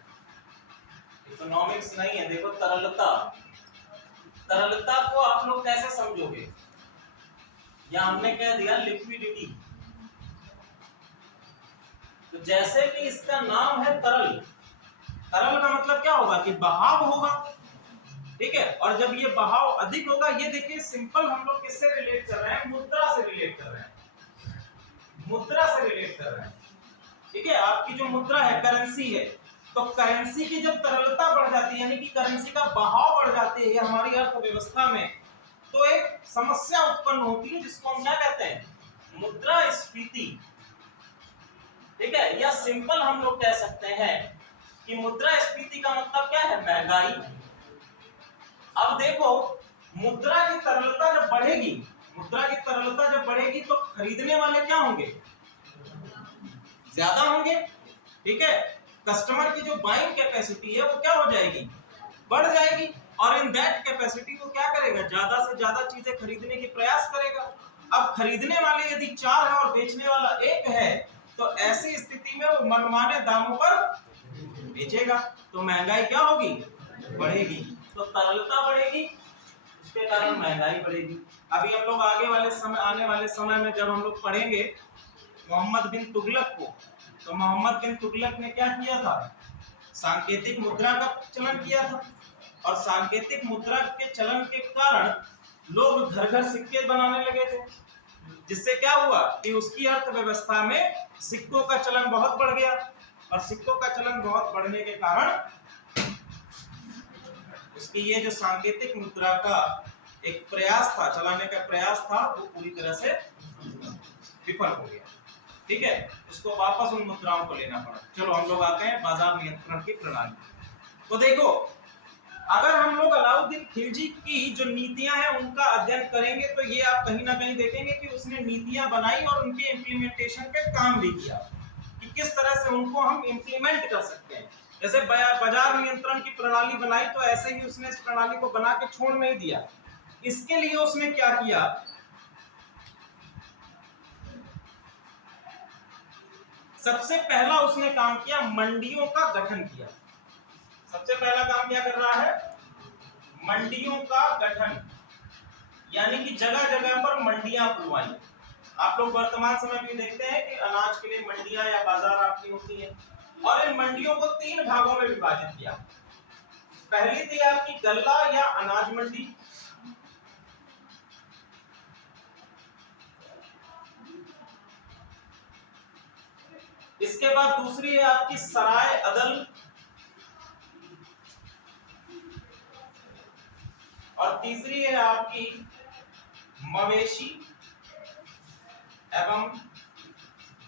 इकोनॉमिक्स नहीं है। देखो तरलता, तरलता को आप लोग कैसे समझोगे, या हमने कह दिया लिक्विडिटी। तो जैसे कि इसका नाम है तरल, तरल का मतलब क्या होगा कि बहाव होगा, ठीक है। और जब ये बहाव अधिक होगा, ये देखिए सिंपल हम लोग किससे रिलेट कर रहे हैं, मुद्रा से रिलेट कर रहे हैं, मुद्रा से रिलेट कर रहे हैं, ठीक है। आपकी जो मुद्रा है, करेंसी है, तो करेंसी की जब तरलता बढ़ जाती है, यानी कि करेंसी का बहाव बढ़ जाती है हमारी अर्थव्यवस्था में, तो एक समस्या उत्पन्न होती है जिसको हम क्या कहते हैं, मुद्रास्फीति, ठीक है। या सिंपल हम लोग कह सकते हैं कि मुद्रास्फीति का मतलब क्या है, महंगाई। अब देखो मुद्रा की तरलता जब बढ़ेगी, मुद्रा की तरलता जब बढ़ेगी तो खरीदने वाले क्या होंगे, ज्यादा होंगे, ठीक है। कस्टमर की जो बाइंग कैपेसिटी है वो क्या हो जाएगी, बढ़ जाएगी, और इन दैट कैपेसिटी को क्या करेगा, ज्यादा से ज्यादा चीजें खरीदने की प्रयास करेगा। अब खरीदने वाले यदि 4 है और बेचने वाला 1 है, तो ऐसी स्थिति में वो मनमाने दामों पर बेचेगा, तो महंगाई क्या होगी, बढ़ेगी। तो तरलता बढ़ेगी, उसके कारण महंगाई बढ़ेगी। अभी हम लोग आगे वाले समय, आने वाले समय में जब हम लोग पढ़ेंगे मोहम्मद बिन तुगलक को, तो मोहम्मद बिन तुगलक ने क्या किया था, सांकेतिक मुद्रा का चलन किया था, और सांकेतिक मुद्रा के चलन के कारण लोग घर घर सिक्के बनाने लगे थे, जिससे क्या हुआ कि उसकी अर्थव्यवस्था में सिक्कों का चलन बहुत बढ़ गया, और सिक्कों का चलन बहुत बढ़ने के कारण उसकी ये जो सांकेतिक मुद्रा का एक प्रयास था, चलाने का प्रयास था, वो पूरी तरह से विफल हो गया, ठीक है। उसको वापस उन मुद्राओं को लेना पड़ा। चलो हम लोग आते हैं बाजार नियंत्रण की प्रणाली। तो देखो अगर हम लोग अलाउद्दीन खिलजी की जो नीतियां हैं उनका अध्ययन करेंगे, तो ये आप कहीं ना कहीं देखेंगे कि उसने नीतियां बनाई और उनके इम्प्लीमेंटेशन पे काम भी किया, कि किस तरह से उनको हम इम्प्लीमेंट कर सकते हैं। जैसे बाजार नियंत्रण की प्रणाली बनाई, तो ऐसे ही उसने इस प्रणाली को बना के छोड़ नहीं दिया। इसके लिए उसने क्या किया, सबसे पहला उसने काम किया, मंडियों का गठन किया। सबसे पहला काम क्या कर रहा है, मंडियों का गठन, यानी कि जगह जगह पर मंडियां खुलवाई। आप लोग वर्तमान समय में देखते हैं कि अनाज के लिए मंडियां या बाजार आपकी होती है, और इन मंडियों को 3 भागों में विभाजित किया। पहली थी आपकी गल्ला या अनाज मंडी, इसके बाद दूसरी है आपकी सराय अदल, और तीसरी है आपकी मवेशी एवं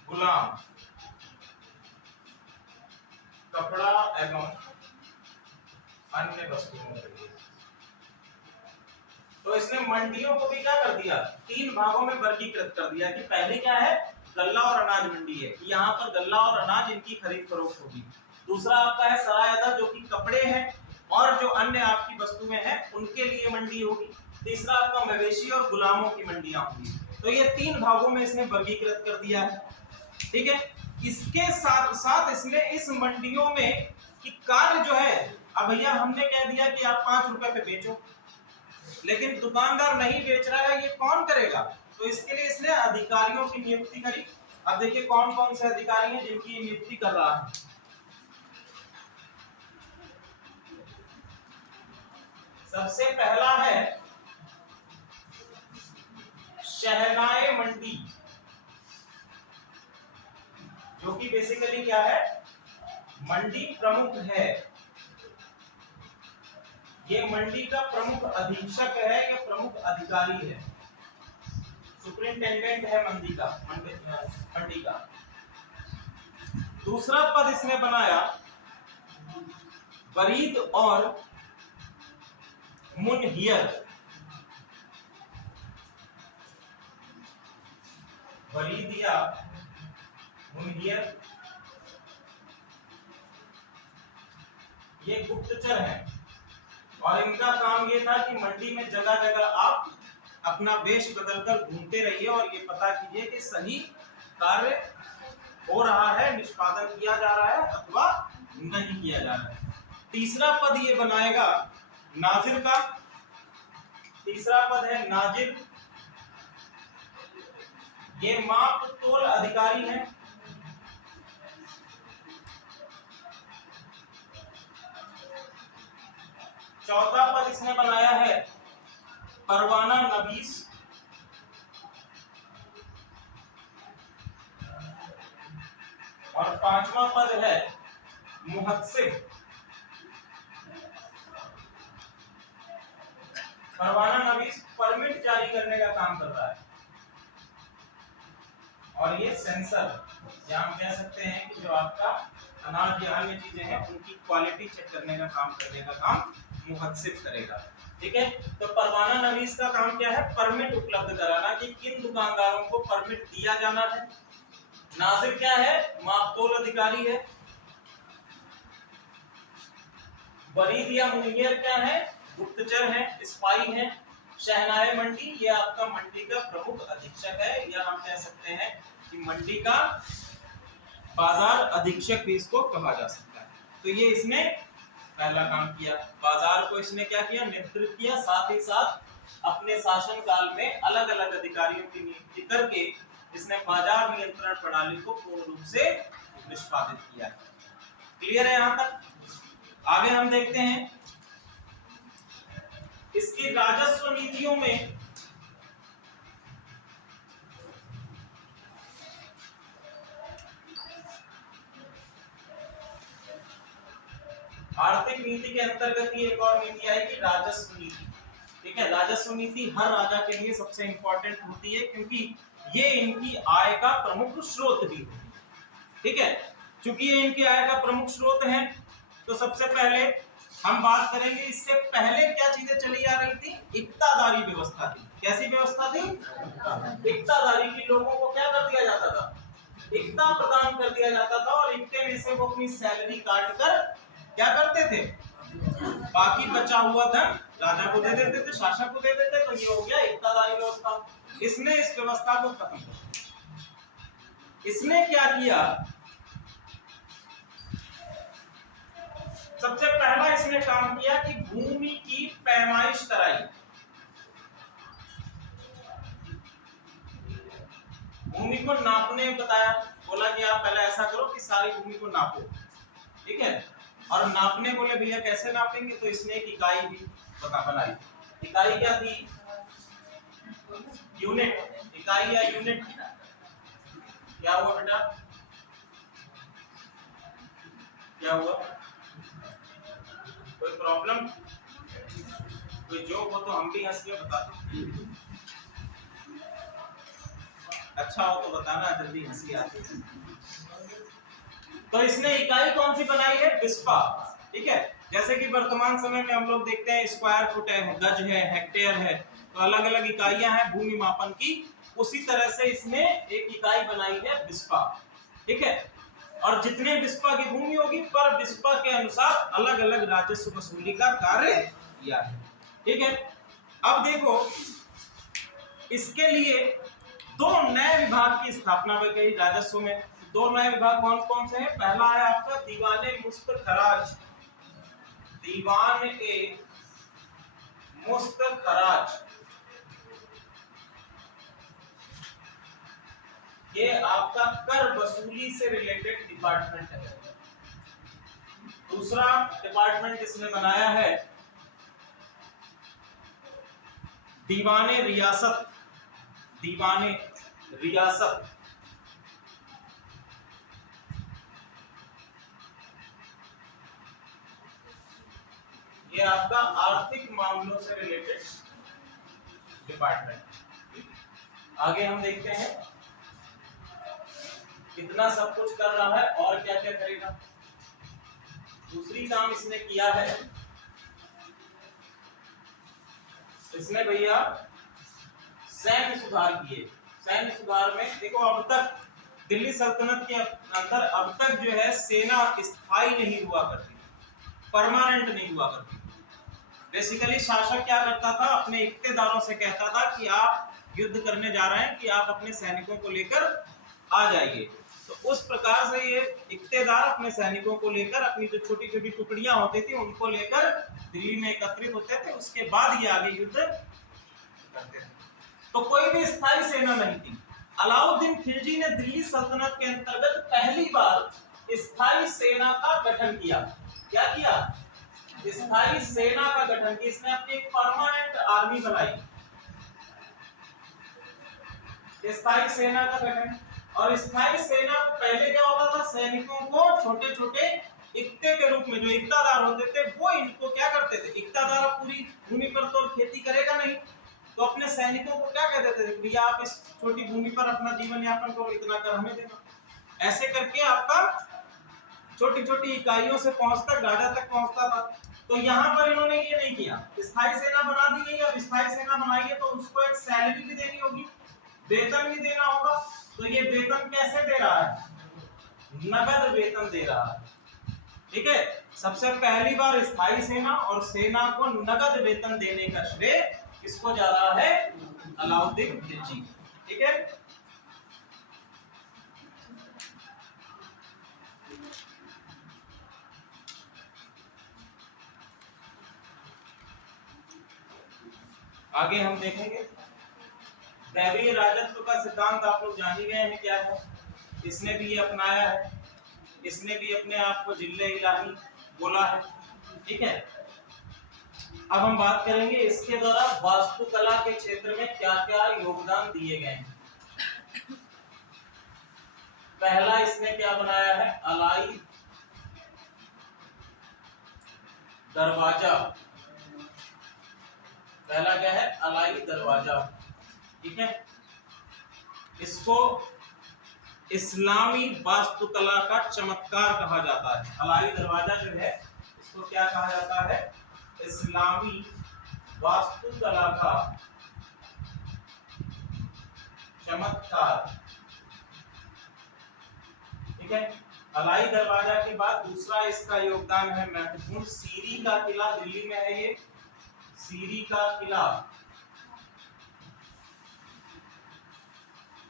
गुलाम, कपड़ा एवं अन्य वस्तुओं के लिए। तो इसने मंडियों को भी क्या कर दिया, 3 भागों में वर्गीकृत कर दिया, कि पहले क्या है, गल्ला और अनाज मंडी है, यहाँ पर गल्ला और अनाज इनकी खरीद फरोख्त होगी। दूसरा आपका है सराय अदल, जो कि कपड़े हैं और जो अन्य आपकी वस्तुएं हैं उनके लिए मंडी होगी। तीसरा आपका मवेशी और गुलामों की मंडियां होंगी। तो ये 3 भागों में इसने वर्गीकृत कर दिया है, ठीक है। इसके साथ साथ इसने इस मंडियों में कि कार्य जो है, अब भैया हमने कह दिया कि आप 5 रुपए पे बेचो, लेकिन दुकानदार नहीं बेच रहा है, ये कौन करेगा, तो इसके लिए इसने अधिकारियों की नियुक्ति करी। अब देखिए कौन कौन से अधिकारी हैं जिनकी नियुक्ति कर रहा है। सबसे पहला है शहनाए मंडी, जो कि बेसिकली क्या है, मंडी प्रमुख है। ये मंडी का प्रमुख अधीक्षक है, ये प्रमुख अधिकारी है, सुपरिंटेंडेंट है मंडी का। दूसरा पद इसने बनाया वरीद और मुनहियर, वरीद या मुनहियर, ये गुप्तचर हैं, और इनका काम ये था कि मंडी में जगह जगह आप अपना वेश बदलकर घूमते रहिए और ये पता कीजिए कि सही कार्य हो रहा है, निष्पादन किया जा रहा है अथवा नहीं किया जा रहा है। तीसरा पद ये बनाएगा नाजिर का। तीसरा पद है नाजिर, ये माप तोल अधिकारी है। चौथा पद इसने बनाया है परवाना नवीस। और पांचवा पद है मुहत्सिब। परवाना नवीस परमिट जारी करने का काम कर रहा है, और ये सेंसर, या हम कह सकते हैं कि जो आपका अनाज या अन्य चीजें हैं उनकी क्वालिटी चेक करने का काम मुहत्सिब करेगा। ठीक है, तो परवाना नवीस का काम क्या है? परमिट उपलब्ध कराना कि किन दुकानदारों को परमिट दिया जाना है। नाजिर क्या है? मापतोल अधिकारी है। बरीद या मुनियर क्या है? गुप्तचर है, स्पाई है। शहनाए मंडी, ये आपका मंडी का प्रमुख अधीक्षक है, या हम कह सकते हैं कि मंडी का बाजार अधीक्षक भी इसको कहा जा सकता है। तो ये इसने पहला काम किया, बाजार को इसने क्या किया? नियंत्रित किया। साथ ही साथ अपने शासन काल में अलग अलग अधिकारियों की नियुक्ति करके इसने बाजार नियंत्रण प्रणाली को पूर्ण रूप से निष्पादित किया। क्लियर है यहां तक? आगे हम देखते हैं इसकी राजस्व नीतियों में आर्थिक नीति के अंतर्गत ही एक और नीति आएगी, राजस्व नीति। ठीक है, राजस्व नीति हर राजा के लिए सबसे इंपॉर्टेंट होती है, क्योंकि ये इनकी आय का प्रमुख स्रोत भी होती है। ठीक है, क्योंकि ये इनकी आय का प्रमुख स्रोत है, तो सबसे पहले हम बात करेंगे इससे पहले क्या चीजें चली आ रही थी? इक्तादारी व्यवस्था थी। कैसी व्यवस्था थी? इक्तादारी की। लोगों को क्या कर दिया जाता था? इक्ता प्रदान कर दिया जाता था, और इक्ते में से वो अपनी सैलरी काट कर क्या करते थे? बाकी बचा हुआ धन राजा को दे देते थे, शासक को दे देते। तो ये हो गया इक्तादारी व्यवस्था। इसने इस व्यवस्था को खत्म कर दिया। इसने क्या किया? सबसे पहला इसने काम किया कि भूमि की पैमाइश कराई। भूमि को नापने बताया, बोला कि आप पहले ऐसा करो कि सारी भूमि को नापो। ठीक है, और नापने बोले भैया कैसे नापेंगे? तो इसने एक इकाई भी बनाई। इकाई क्या थी? यूनिट। इकाई या यूनिट। क्या हुआ बेटा? क्या हुआ? कोई प्रॉब्लम? कोई जोक हो तो हम भी हंस के बताते। अच्छा हो तो बताना, जल्दी हंसी आती है। तो इसने इकाई कौन सी बनाई है? बिस्पा। ठीक है, जैसे कि वर्तमान समय में हम लोग देखते हैं स्क्वायर फुट है, गज है, हेक्टेयर है, तो अलग अलग इकाइयां हैं भूमि मापन की। उसी तरह से इसने एक इकाई बनाई है बिस्पा। ठीक है, और जितने बिस्पा की भूमि होगी पर बिस्पा के अनुसार अलग अलग राजस्व वसूली का कार्य किया है। ठीक है, अब देखो इसके लिए दो नए विभाग की स्थापना हुई गई राजस्व में। दो नए विभाग कौन कौन से हैं? पहला है आपका दीवाने मुस्त खराज। दीवान ए मुस्त खराज, ये आपका कर वसूली से रिलेटेड डिपार्टमेंट है। दूसरा डिपार्टमेंट इसने बनाया है दीवाने रियासत। दीवाने रियासत, ये आपका आर्थिक मामलों से रिलेटेड डिपार्टमेंट। आगे हम देखते हैं कितना सब कुछ कर रहा है और क्या क्या करेगा। दूसरी काम इसने किया है, इसने भैया सैन्य सुधार किए। सैन्य सुधार में देखो, अब तक दिल्ली सल्तनत के अंदर अब तक जो है सेना स्थायी नहीं हुआ करती, परमानेंट नहीं हुआ करती। बेसिकली शासक क्या करता था? अपने इक्तेदारों से कहता था कि आप युद्ध करने जा रहे हैं, कि आप अपने सैनिकों को लेकर आ जाइए। तो उस प्रकार से ये इक्तेदार अपने सैनिकों को लेकर, अपनी जो छोटी छोटी टुकड़ियां होती थी उनको लेकर दिल्ली में एकत्रित होते थे, उसके बाद ये आगे युद्ध करते थे। तो कोई भी स्थायी सेना नहीं थी। अलाउद्दीन खिलजी ने दिल्ली सल्तनत के अंतर्गत पहली बार स्थायी सेना का गठन किया। क्या किया? स्थायी सेना का गठन किया। इसने अपनी एक परमानेंट आर्मी बनाई, स्थायी सेना का गठन। और स्थायी सेना पहले क्या होता था, सैनिकों को छोटे छोटे इक्ते के रूप में, जो इक्तादार होते थे वो इनको क्या करते थे, इक्तादार पूरी भूमि पर तो खेती करेगा नहीं, तो अपने सैनिकों को क्या कहते थे, भैया आप इस छोटी भूमि पर अपना जीवन यापन करो, इतना कर हमें देना। ऐसे करके आपका छोटी छोटी इकाइयों से पहुंचकर राजा तक पहुंचता था। तो यहाँ पर इन्होंने ये नहीं किया, स्थायी सेना बना दी गई। अब स्थायी सेना बनाई है तो उसको एक सैलरी भी देनी होगी, वेतन भी देना होगा। तो ये वेतन कैसे दे रहा है? नगद वेतन दे रहा है। ठीक है, सबसे पहली बार स्थायी सेना और सेना को नगद वेतन देने का श्रेय किसको जा रहा है? अलाउद्दीन खिलजी। ठीक है, आगे हम देखेंगे। दैवीय राजत्व का सिद्धांत आप लोग जान ही गए हैं क्या है, इसने भी ये अपनाया है, इसने भी अपने आप को जिल्ले इलाही बोला है। ठीक है, अब हम बात करेंगे इसके द्वारा वास्तुकला के क्षेत्र में क्या क्या योगदान दिए गए हैं। पहला इसने क्या बनाया है? अलाई दरवाजा। पहला क्या है? अलाई दरवाजा। ठीक है, इसको इस्लामी वास्तुकला का चमत्कार कहा जाता है। अलाई दरवाजा जो है इसको क्या कहा जाता है? इस्लामी वास्तुकला का चमत्कार। ठीक है, अलाई दरवाजा के बाद दूसरा इसका योगदान है महत्वपूर्ण, सीरी का किला। दिल्ली में है ये सीरी का किला।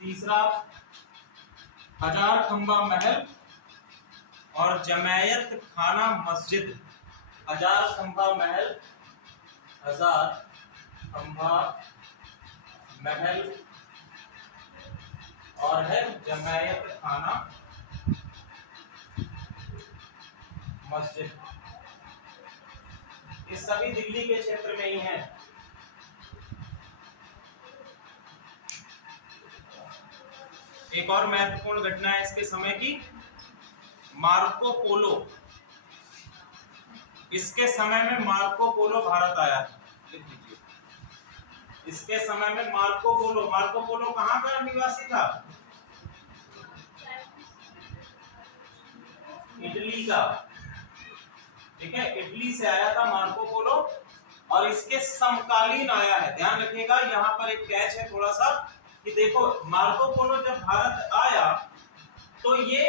तीसरा हजार खंबा महल और जमायत खाना मस्जिद। हजार खंबा महल, हजार खंबा महल और है जमायत खाना मस्जिद। ये सभी दिल्ली के क्षेत्र में ही है। एक और महत्वपूर्ण घटना है इसके समय की, मार्को पोलो। इसके समय में मार्को पोलो भारत आया था। लिख लीजिए, इसके समय में मार्को पोलो कहां का निवासी था? इटली का। ठीक है, इटली से आया था मार्को पोलो और इसके समकालीन आया है। ध्यान रखिएगा, यहाँ पर एक कैच है थोड़ा सा कि देखो, मार्को पोलो जब भारत आया तो ये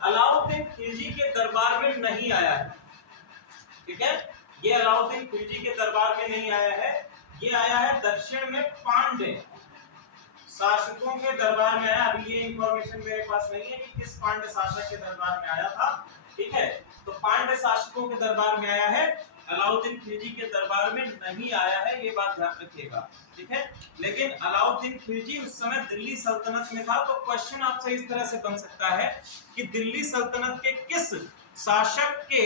अलाउद्दीन खिलजी के दरबार में नहीं आया है। ठीक है, ये अलाउद्दीन खिलजी के दरबार में नहीं आया है, ये आया है दक्षिण में पांड्य शासकों के दरबार में आया। अभी ये इंफॉर्मेशन मेरे पास नहीं है कि किस पांड्य शासक के दरबार में आया था। ठीक है, तो पांड्य शासकों के दरबार में आया है, अलाउद्दीन खिलजी के दरबार में नहीं आया है, ये बात ध्यान रखिएगा। ठीक है, लेकिन अलाउद्दीन खिलजी उस समय दिल्ली सल्तनत में था। तो क्वेश्चन आपसे इस तरह से बन सकता है कि दिल्ली सल्तनत के किस शासक के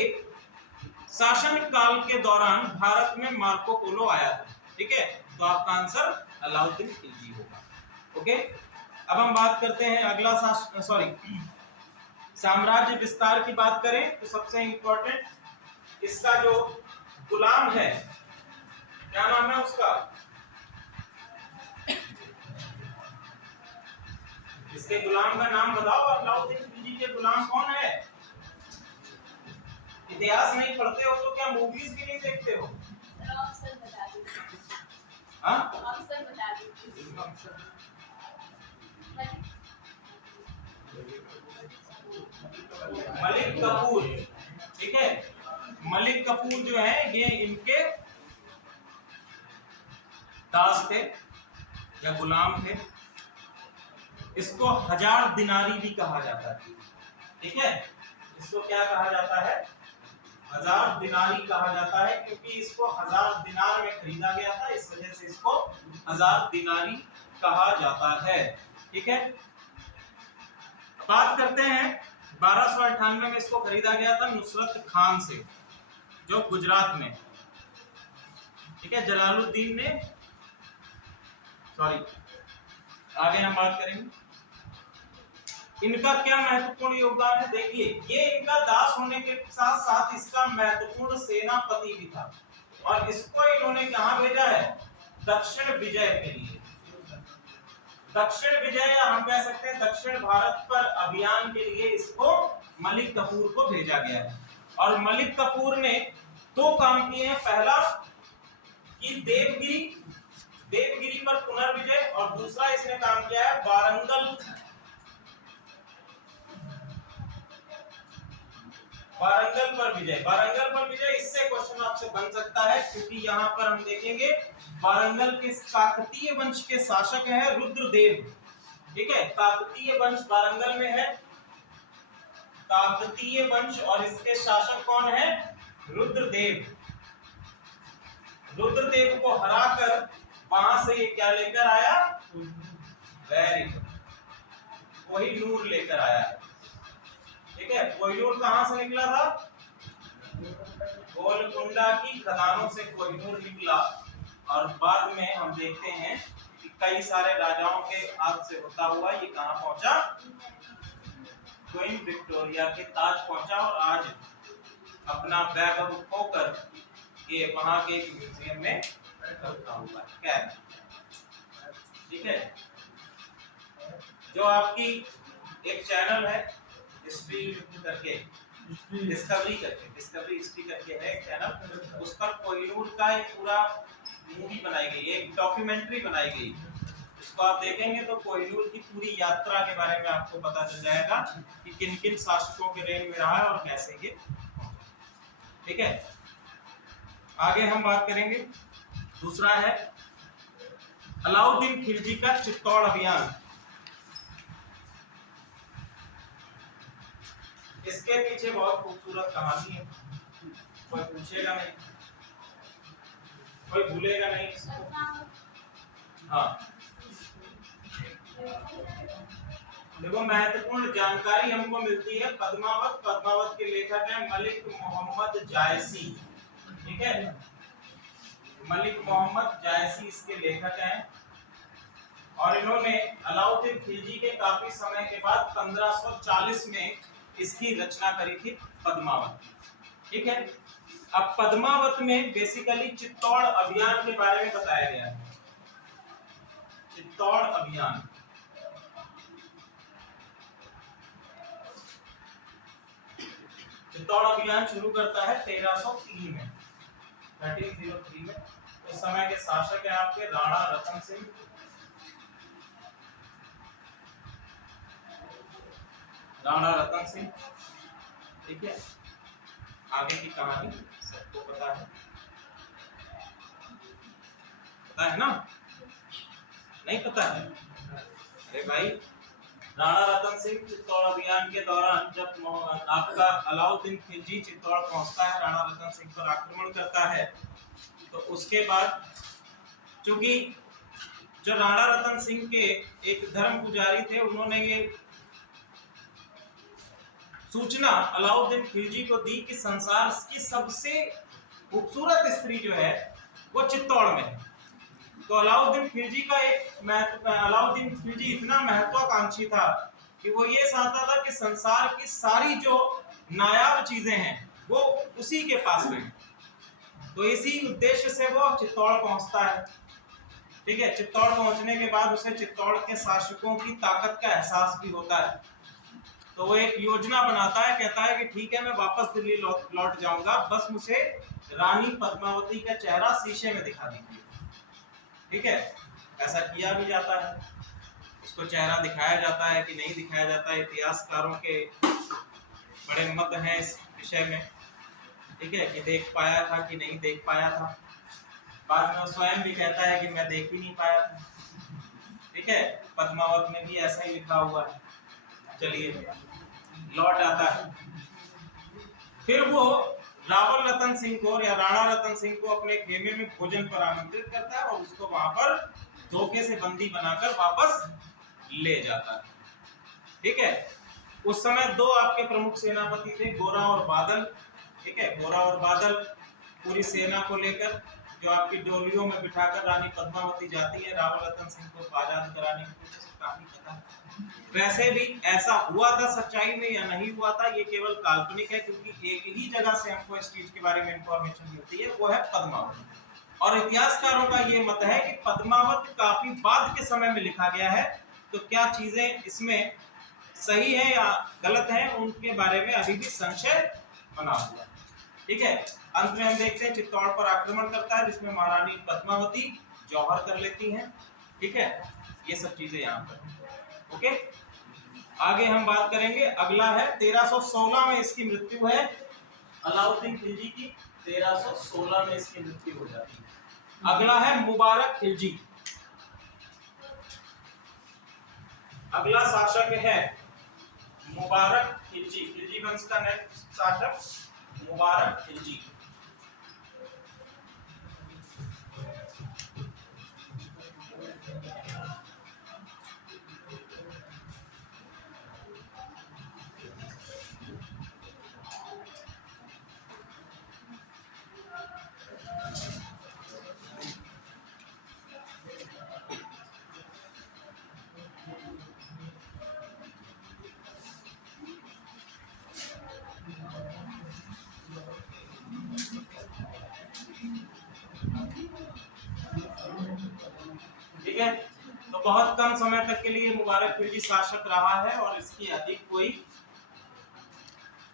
शासन काल के दौरान भारत में मार्को पोलो आया था? ठीक है, तो आपका आंसर अलाउद्दीन खिलजी होगा। ओके, अब हम बात करते हैं अगला साम्राज्य विस्तार की बात करें तो सबसे इंपॉर्टेंट इसका जो गुलाम है, क्या नाम है उसका? इसके गुलाम का नाम बताओ। अलाउद्दीन खिलजी के गुलाम कौन है? इतिहास नहीं पढ़ते हो तो क्या मूवीज भी नहीं देखते हो? मलिक कफूर। ठीक है, मलिक कफूर जो है ये इनके दास थे या गुलाम थे। इसको 1000 दिनारी भी कहा जाता है। ठीक है, इसको क्या कहा जाता है? 1000 दिनारी कहा जाता है, क्योंकि इसको 1000 दिनार में खरीदा गया था, इस वजह से इसको 1000 दिनारी कहा जाता है। ठीक है, बात करते हैं 1298 में इसको खरीदा गया था नुसरत खान से, जो गुजरात में। ठीक है, जलालुद्दीन ने, सॉरी, आगे हम बात करेंगे इनका क्या महत्वपूर्ण योगदान है। देखिए, ये इनका दास होने के साथ साथ इसका महत्वपूर्ण सेनापति भी था, और इसको इन्होंने कहां भेजा है? दक्षिण विजय के लिए। दक्षिण विजय, या हम कह सकते हैं दक्षिण भारत पर अभियान के लिए इसको मलिक कफूर को भेजा गया है। और मलिक कफूर ने 2 काम किए हैं। पहला कि देवगिरी पर पुनर्विजय, और दूसरा इसने काम किया है वारंगल पर विजय। वारंगल पर विजय, इससे क्वेश्चन आपसे बन सकता है, क्योंकि यहाँ पर हम देखेंगे वारंगल के काकतीय वंश के शासक है रुद्रदेव। ठीक है, काकतीय वंश वारंगल में है, काकतीय वंश, और इसके शासक कौन है? रुद्रदेव। रुद्रदेव को हराकर वहां से ये क्या लेकर आया? वेरी गुड, कोहिनूर लेकर आया। ठीक है, कोहिनूर कहां से निकला था? गोलकुंडा की खदानों से कोहिनूर निकला, और बाद में हम देखते हैं कि कई सारे राजाओं के हाथ से होता हुआ ये कहां पहुंचा? क्वीन विक्टोरिया के ताज पहुंचा, और आज अपना वैभव खोकर ये वहां के म्यूजियम में रखा हुआ है। ठीक है, जो आपकी एक चैनल है हिस्ट्री करके, डिस्कवरी हिस्ट्री करके है एक चैनल, उस पर कोहिनूर का एक पूरा मूवी बनाई गई है, एक डॉक्यूमेंट्री बनाई गई। उसको आप देखेंगे तो कोहिनूर की पूरी यात्रा के बारे में आपको पता चल जाएगा कि किन किन शासकों के रेन में रहा है और कैसे ये। ठीक है, आगे हम बात करेंगे। दूसरा है अलाउद्दीन खिलजी का चित्तौड़ अभियान। इसके पीछे बहुत खूबसूरत कहानी है, कोई पूछेगा नहीं, कोई भूलेगा नहीं इसको। हाँ, देखो, महत्वपूर्ण जानकारी हमको मिलती है पद्मावत के लेखक हैं मलिक मोहम्मद जायसी। ठीक है, मलिक मोहम्मद जायसी इसके लेखक हैं, और इन्होंने अलाउद्दीन खिलजी के काफी समय के बाद 1540 में इसकी रचना करी थी, पद्मावत। ठीक है, अब पद्मावत में बेसिकली चित्तौड़ अभियान के बारे में बताया गया है। चित्तौड़ अभियान, चित्तौड़ अभियान शुरू करता है 1303 में, 1303 में। उस समय के शासक है आपके राणा रतन सिंह। राणा रतन सिंह। ठीक है, आगे की कहानी सबको पता है ना? नहीं पता है? अरे भाई, राणा रतन सिंह चित्तौड़ अभियान के दौरान जब आपका अलाउद्दीन खिलजी चित्तौड़ पहुंचता है, राणा रतन सिंह पर आक्रमण करता है, तो उसके बाद चूंकि जो राणा रतन सिंह के एक धर्म पुजारी थे, उन्होंने ये सूचना अलाउद्दीन खिलजी को दी कि संसार की सबसे खूबसूरत स्त्री जो है वो चित्तौड़ में है। तो अलाउद्दीन खिलजी इतना महत्वाकांक्षी था कि वो ये चाहता था कि संसार की सारी जो नायाब चीजें हैं वो उसी के पास में। तो इसी उद्देश्य से वो चित्तौड़ पहुंचता है। ठीक है, चित्तौड़ पहुंचने के बाद उसे चित्तौड़ के शासकों की ताकत का एहसास भी होता है। तो वो एक योजना बनाता है, कहता है कि ठीक है, मैं वापस दिल्ली लौट जाऊंगा, बस मुझे रानी पद्मावती का चेहरा शीशे में दिखा दीजिए। ठीक है, ऐसा किया भी जाता है, उसको चेहरा दिखाया जाता है कि नहीं दिखाया जाता है। इतिहासकारों के बड़े मत हैं इस विषय में। ठीक है, कि देख पाया था कि नहीं देख पाया था। बाद में वो स्वयं भी कहता है कि मैं देख ही नहीं पाया था। ठीक है, पद्मावत में भी ऐसा ही लिखा हुआ है। चलिए लौट आता है, फिर वो रावल रतन सिंह को या राणा रतन सिंह को अपने खेमे में भोजन पर आमंत्रित करता है और उसको वहां पर धोखे से बंदी बनाकर वापस ले जाता है। ठीक है, उस समय दो आपके प्रमुख सेनापति थे, गोरा और बादल। ठीक है, गोरा और बादल पूरी सेना को लेकर जो आपकी डोलियों में बिठाकर रानी पद्मावती जाती है रावल रतन सिंह को आजाद कराने की कोशिश, काफी पता है। वैसे भी ऐसा हुआ था सच्चाई में या नहीं हुआ था ये केवल काल्पनिक है, क्योंकि एक ही जगह से हमको इस चीज के बारे में इंफॉर्मेशन मिलती है, वो है पद्मावत। और इतिहासकारों का ये मत है कि पद्मावत काफी बाद के समय में लिखा गया है, तो क्या चीजें इसमें सही है या गलत है उनके बारे में अभी भी संशय बना हुआ है। ठीक है, अंत में हम देखते हैं चित्तौड़ पर आक्रमण करता है जिसमें महारानी पद्मावती जौहर कर लेती हैं। ठीक है, ये सब चीजें यहाँ पर। ओके, आगे हम बात करेंगे। अगला है 1316 में इसकी मृत्यु है, अलाउद्दीन खिलजी की 1316 में इसकी मृत्यु हो जाती है। अगला है मुबारक खिलजी। अगला शासक है मुबारक खिलजी, खिलजी वंश का नेक्स्ट शासक मुबारक खिलजी। ठीक है, तो बहुत कम समय तक के लिए मुबारक खिलजी शासक रहा है और इसकी अधिक कोई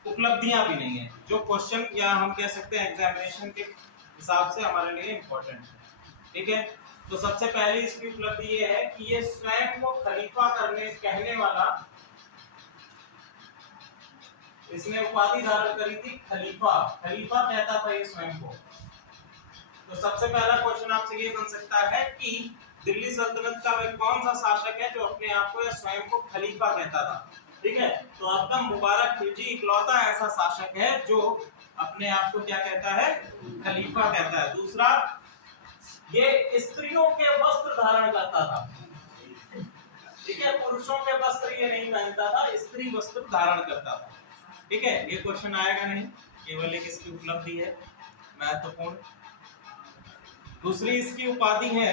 उपलब्धियां भी नहीं है, जो क्वेश्चन या हम कह सकते हैं एग्जामिनेशन के हिसाब से हमारे लिए इंपॉर्टेंट है। ठीक है, तो सबसे पहले इसकी उपलब्धि ये है कि ये स्वयं को खलीफा करने कहने वाला, इसने उपाधि धारण करी थी खलीफा, खलीफा कहता था ये स्वयं को। तो सबसे पहला क्वेश्चन आपसे ये बन सकता है कि दिल्ली सल्तनत का वह कौन सा शासक है जो अपने आप को या स्वयं को खलीफा कहता था। ठीक है, तो आपका मुबारक खिलजी इकलौता ऐसा शासक है जो अपने आप को क्या कहता है, खलीफा कहता है। दूसरा, ये स्त्रियों के वस्त्र धारण करता था। ठीक है, पुरुषों के वस्त्र ये नहीं पहनता था, स्त्री वस्त्र धारण करता था। ठीक है, ये क्वेश्चन आएगा नहीं, केवल एक इसकी उपलब्धि है महत्वपूर्ण। दूसरी इसकी उपाधि है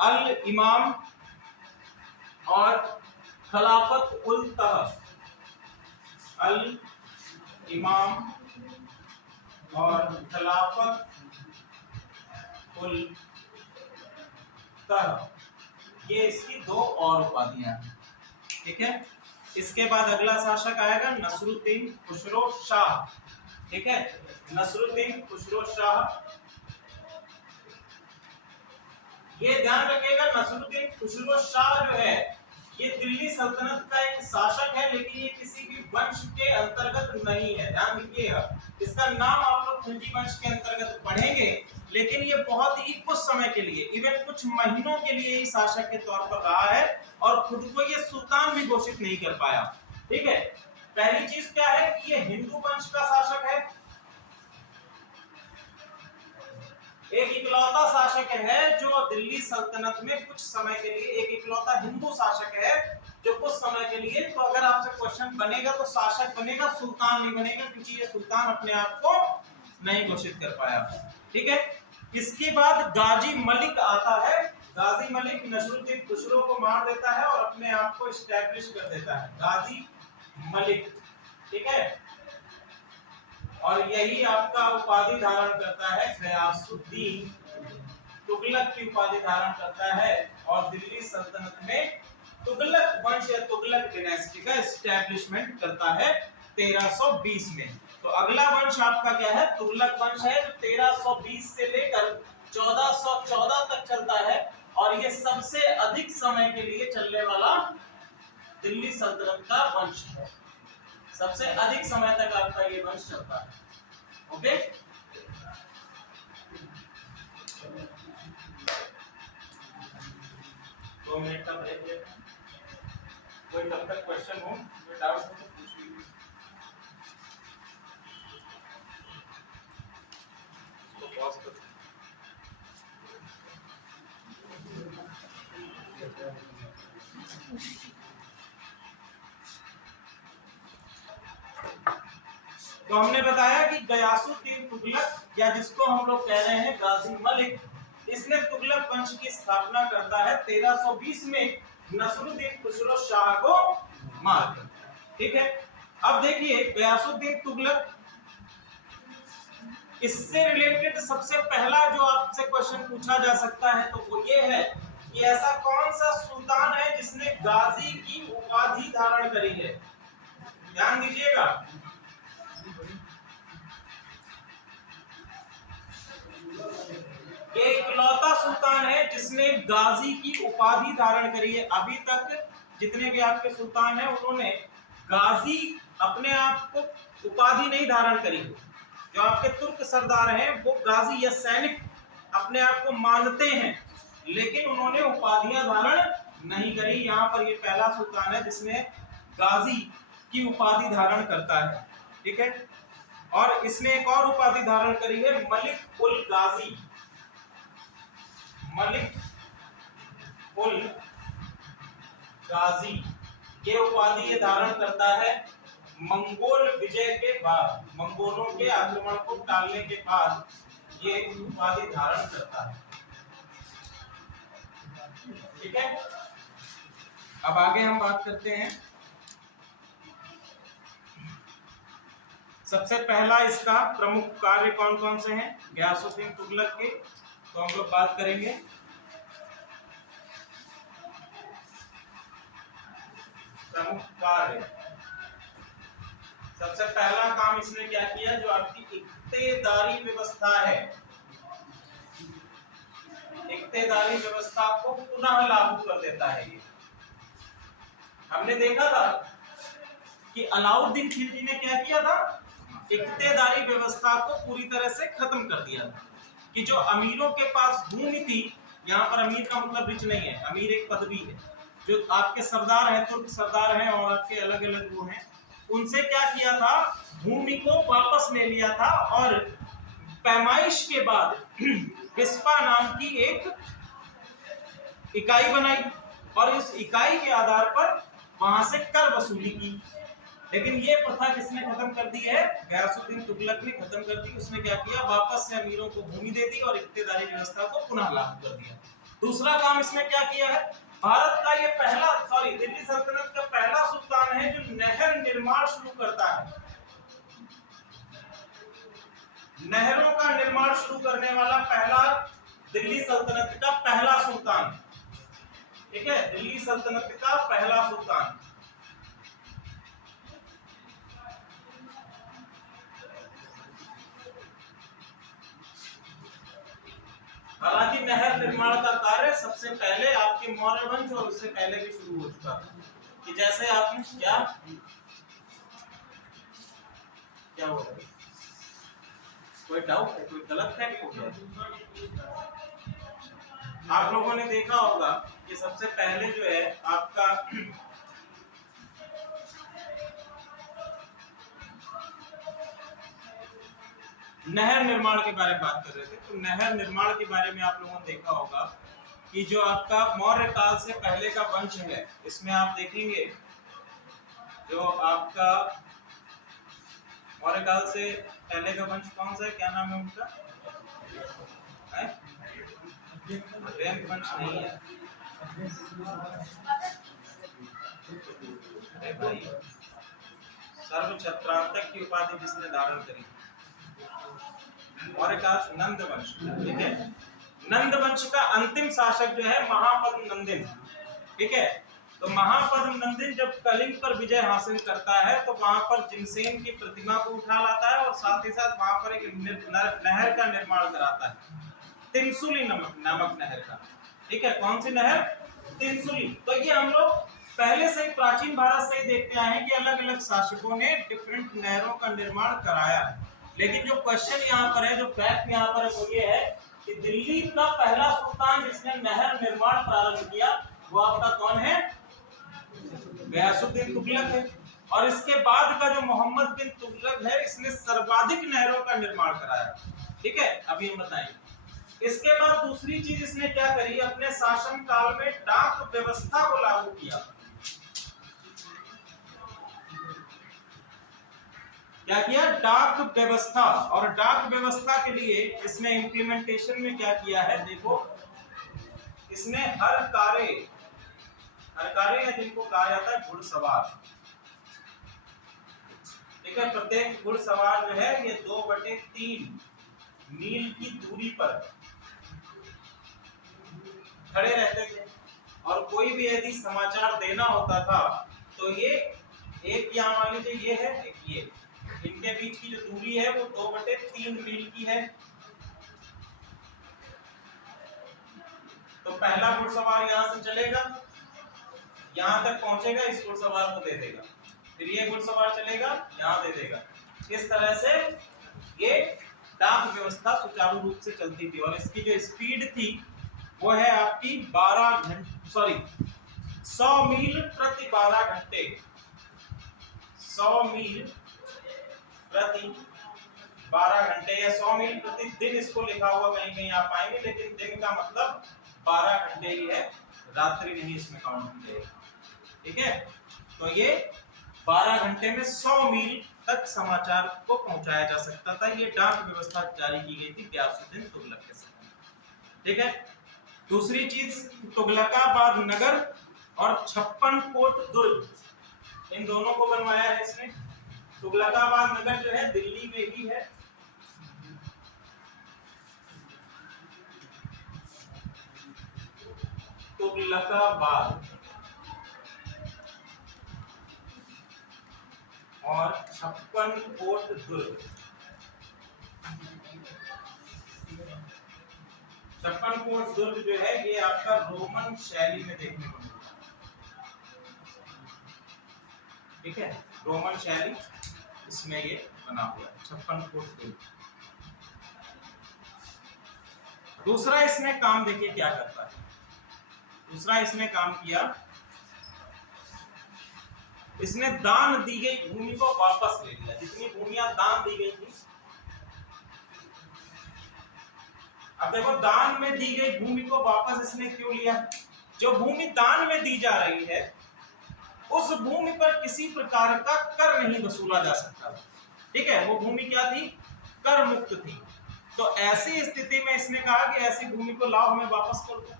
अल इमाम और खिलाफत उल तह। अल इमाम और खिलाफत उल तह, ये इसकी दो और उपाधियां हैं। ठीक है, इसके बाद अगला शासक आएगा नसरुद्दीन खुसरो शाह। ठीक है, नसरुद्दीन खुसरो शाह, ये ध्यान रखिएगा नसरुद्दीन खुसरो शाह जो है ये दिल्ली सल्तनत का एक शासक है, लेकिन ये किसी भी वंश के अंतर्गत नहीं है। ध्यान रखिएगा, इसका नाम आप लोग खिलजी वंश के अंतर्गत पढ़ेंगे, लेकिन ये बहुत ही कुछ समय के लिए, इवन कुछ महीनों के लिए ही शासक के तौर पर रहा है और खुद को ये सुल्तान भी घोषित नहीं कर पाया। ठीक है, पहली चीज क्या है कि ये हिंदू वंश का शासक है, एक इकलौता शासक है जो दिल्ली सल्तनत में कुछ समय के लिए, एक इकलौता हिंदू शासक है जो कुछ समय के लिए, तो अगर आपसे क्वेश्चन बनेगा तो शासक बनेगा, सुल्तान नहीं बनेगा, क्योंकि ये सुल्तान अपने आप को नहीं घोषित कर पाया। ठीक है, इसके बाद गाजी मलिक आता है। गाजी मलिक नसरुद्दीन खुसरो को मार देता है और अपने आप को एस्टैब्लिश कर देता है, गाजी मलिक। ठीक है, और यही आपका उपाधि धारण करता है गयासुद्दीन, तुगलक की उपाधि धारण करता है और दिल्ली सल्तनत में तुगलक वंश या तुगलक डिनेस्टी का एस्टैब्लिशमेंट करता है 1320 में। तो अगला वंश आपका क्या है, तुगलक वंश है, जो 1320 से लेकर 1414 तक चलता है और ये सबसे अधिक समय के लिए चलने वाला दिल्ली सल्तनत का वंश है। सबसे अधिक समय तक आपका ये वंश चलता है। ओके, तो 2 मिनट का ब्रेक लेते हैं। कोई तब तक क्वेश्चन हो, कोई डाउट हो तो पूछ लीजिए। इसको पॉज कर। तो हमने बताया कि गयासुद्दीन तुगलक या जिसको हम लोग कह रहे हैं गाजी मलिक, इसने तुगलक वंश की स्थापना करता है 1320 में नसरुद्दीन खुसरो शाह को मारकर। ठीक है, अब देखिए गयासुद्दीन तुगलक, इससे रिलेटेड सबसे पहला जो आपसे क्वेश्चन पूछा जा सकता है तो वो ये है कि ऐसा कौन सा सुल्तान है जिसने गाजी की उपाधि धारण करी है। ध्यान दीजिएगा, ये इकलौता सुल्तान है जिसने गाजी की उपाधि धारण करी है। अभी तक जितने भी आपके सुल्तान हैं उन्होंने गाजी अपने आप को उपाधि नहीं धारण करी। जो आपके तुर्क सरदार हैं वो गाजी या सैनिक अपने आप को मानते हैं, लेकिन उन्होंने उपाधियां धारण नहीं करी। यहाँ पर ये पहला सुल्तान है जिसने गाजी की उपाधि धारण करता है। ठीक है, और इसने एक और उपाधि धारण करी है, मलिक उल गाजी। मलिक उल गाजी ये उपाधि ये धारण करता है मंगोल विजय के बाद, मंगोलों के आक्रमण को टालने के बाद ये उपाधि धारण करता है। ठीक है, अब आगे हम बात करते हैं। सबसे पहला इसका प्रमुख कार्य कौन कौन से हैं गयासुद्दीन तुगलक के, तो हम लोग बात करेंगे। प्रमुख कार्य, सबसे पहला काम इसने क्या किया, जो आपकी इक्तेदारी व्यवस्था है, इक्तेदारी व्यवस्था को पुनः लागू कर देता है। ये हमने देखा था कि अलाउद्दीन खिलजी ने क्या किया था, इक्तेदारी व्यवस्था को पूरी तरह से खत्म कर दिया था। कि जो अमीरों के पास भूमि थी, यहाँ पर अमीर का मतलब रिच नहीं है, अमीर एक पदवी है, जो आपके सरदार हैं, तुर्क सरदार हैं और आपके अलग अलग वो हैं, उनसे क्या किया था, भूमि को वापस ले लिया था और पैमाइश के बाद बिस्पा नाम की एक इकाई बनाई और इस इकाई के आधार पर वहां से कर वसूली की। लेकिन ये प्रथा किसने खत्म कर दी है, गयासुद्दीन तुगलक ने खत्म कर दी। उसने क्या किया, वापस से अमीरों को भूमि दे दी और इक्तेदारी व्यवस्था को पुनः लागू कर दिया। दूसरा काम इसने क्या किया है, भारत का ये पहला दिल्ली सल्तनत का पहला सुल्तान है जो नहर निर्माण शुरू करता है। नहरों का निर्माण शुरू करने वाला पहला दिल्ली सल्तनत का पहला सुल्तान। ठीक है, दिल्ली सल्तनत का पहला सुल्तान। हालांकि नहर निर्माण का कार्य सबसे पहले आपके मौर्य वंश और उससे पहले भी शुरू हो चुका था। कि जैसे आपने क्या हो रहा है, कोई डाउट है, कोई गलत है क्या? आप लोगों ने देखा होगा कि सबसे पहले जो है आपका नहर निर्माण के बारे में बात कर रहे थे, तो नहर निर्माण के बारे में आप लोगों ने देखा होगा कि जो आपका मौर्य काल से पहले का वंश है, इसमें आप देखेंगे जो आपका मौर्य काल से पहले का वंश कौन सा है, क्या नाम है उनका, वंश नहीं है, सर्व छत्रांतक की उपाधि जिसने धारण करी, मौर्य काल नंद वंश। ठीक है, नंद वंश का अंतिम शासक जो है महापद्म नंदिन। ठीक है, तो महापद्म नंदिन जब कलिंग पर विजय हासिल करता है तो वहां पर जिनसेन की प्रतिमा को उठा लाता है और साथ ही साथ वहां पर एक नहर का निर्माण कराता है, तिनसुली नामक नहर का। ठीक है, कौन सी नहर, तिनसुली। तो ये हम लोग पहले से ही प्राचीन भारत से ही देखते आए हैं कि अलग अलग शासकों ने डिफरेंट नहरों का निर्माण कराया है। लेकिन जो क्वेश्चन यहाँ पर है, जो फैक्ट यहाँ पर है वो ये है कि दिल्ली का पहला सुल्तान जिसने नहर निर्माण प्रारंभ किया वो आपका कौन है? गयासुद्दीन तुगलक है। और इसके बाद का जो मोहम्मद बिन तुगलक है, इसने सर्वाधिक नहरों का निर्माण कराया। ठीक है, अभी हम बताएंगे। इसके बाद दूसरी चीज इसने क्या करी, अपने शासन काल में डाक व्यवस्था को लागू किया। क्या किया? डाक व्यवस्था। और डाक व्यवस्था के लिए इसने इंप्लीमेंटेशन में क्या किया है, देखो, इसने हर कार्य है जिनको कहा जाता है घुड़सवार, ठीक है, प्रत्येक घुड़सवार जो है ये 2/3 मील की दूरी पर खड़े रहते थे। और कोई भी यदि समाचार देना होता था तो ये एक, यहाँ मान लीजिए ये है, एक ये, इनके बीच की जो दूरी है वो 2/3 मील की है। तो पहला घुड़सवार यहाँ से चलेगा, यहाँ तक पहुंचेगा, इस घुड़सवार को दे देगा, फिर ये घुड़सवार चलेगा, यहाँ दे देगा। इस तरह से ये डाक व्यवस्था सुचारू रूप से चलती थी। और इसकी जो स्पीड थी वो है आपकी 100 मील प्रति 12 घंटे। 100 मील प्रति 12 घंटे या 100 मील प्रति दिन, इसको लिखा हुआ कहीं कहीं आप पाएंगे, लेकिन दिन का मतलब 12 घंटे ही है, रात्रि नहीं इसमें काउंट होती। ठीक है, तो ये 12 घंटे में 100 मील तक समाचार को पहुंचाया जा सकता था। ये डाक व्यवस्था जारी की गई थी गयासुद्दीन तुगलक के समय। ठीक है, दूसरी चीज, तुगलकाबाद नगर और 56 कोट दुर्ग, इन दोनों को बनवाया है इसने। तुगलकाबाद नगर जो है दिल्ली में ही है। तुगलकाबाद और 56 कोट दुर्ग। 56 कोट दुर्ग जो है ये आपका रोमन शैली में देखने को मिलता है। ठीक है, रोमन शैली इसमें ये बना हुआ है 56 कोट दुर्ग। दूसरा इसने काम देखिए क्या करता है। दूसरा इसने काम किया, इसने दान दी गई भूमि को वापस ले लिया। जितनी भूमियां दान दी गई थी, अब देखो दान में दी गई भूमि को वापस इसने क्यों लिया? जो भूमि दान में दी जा रही है उस भूमि पर किसी प्रकार का कर नहीं वसूला जा सकता। ठीक है, वो भूमि क्या थी? कर मुक्त थी। तो ऐसी स्थिति में इसने कहा कि ऐसी भूमि को लाओ, हमें वापस कर दो।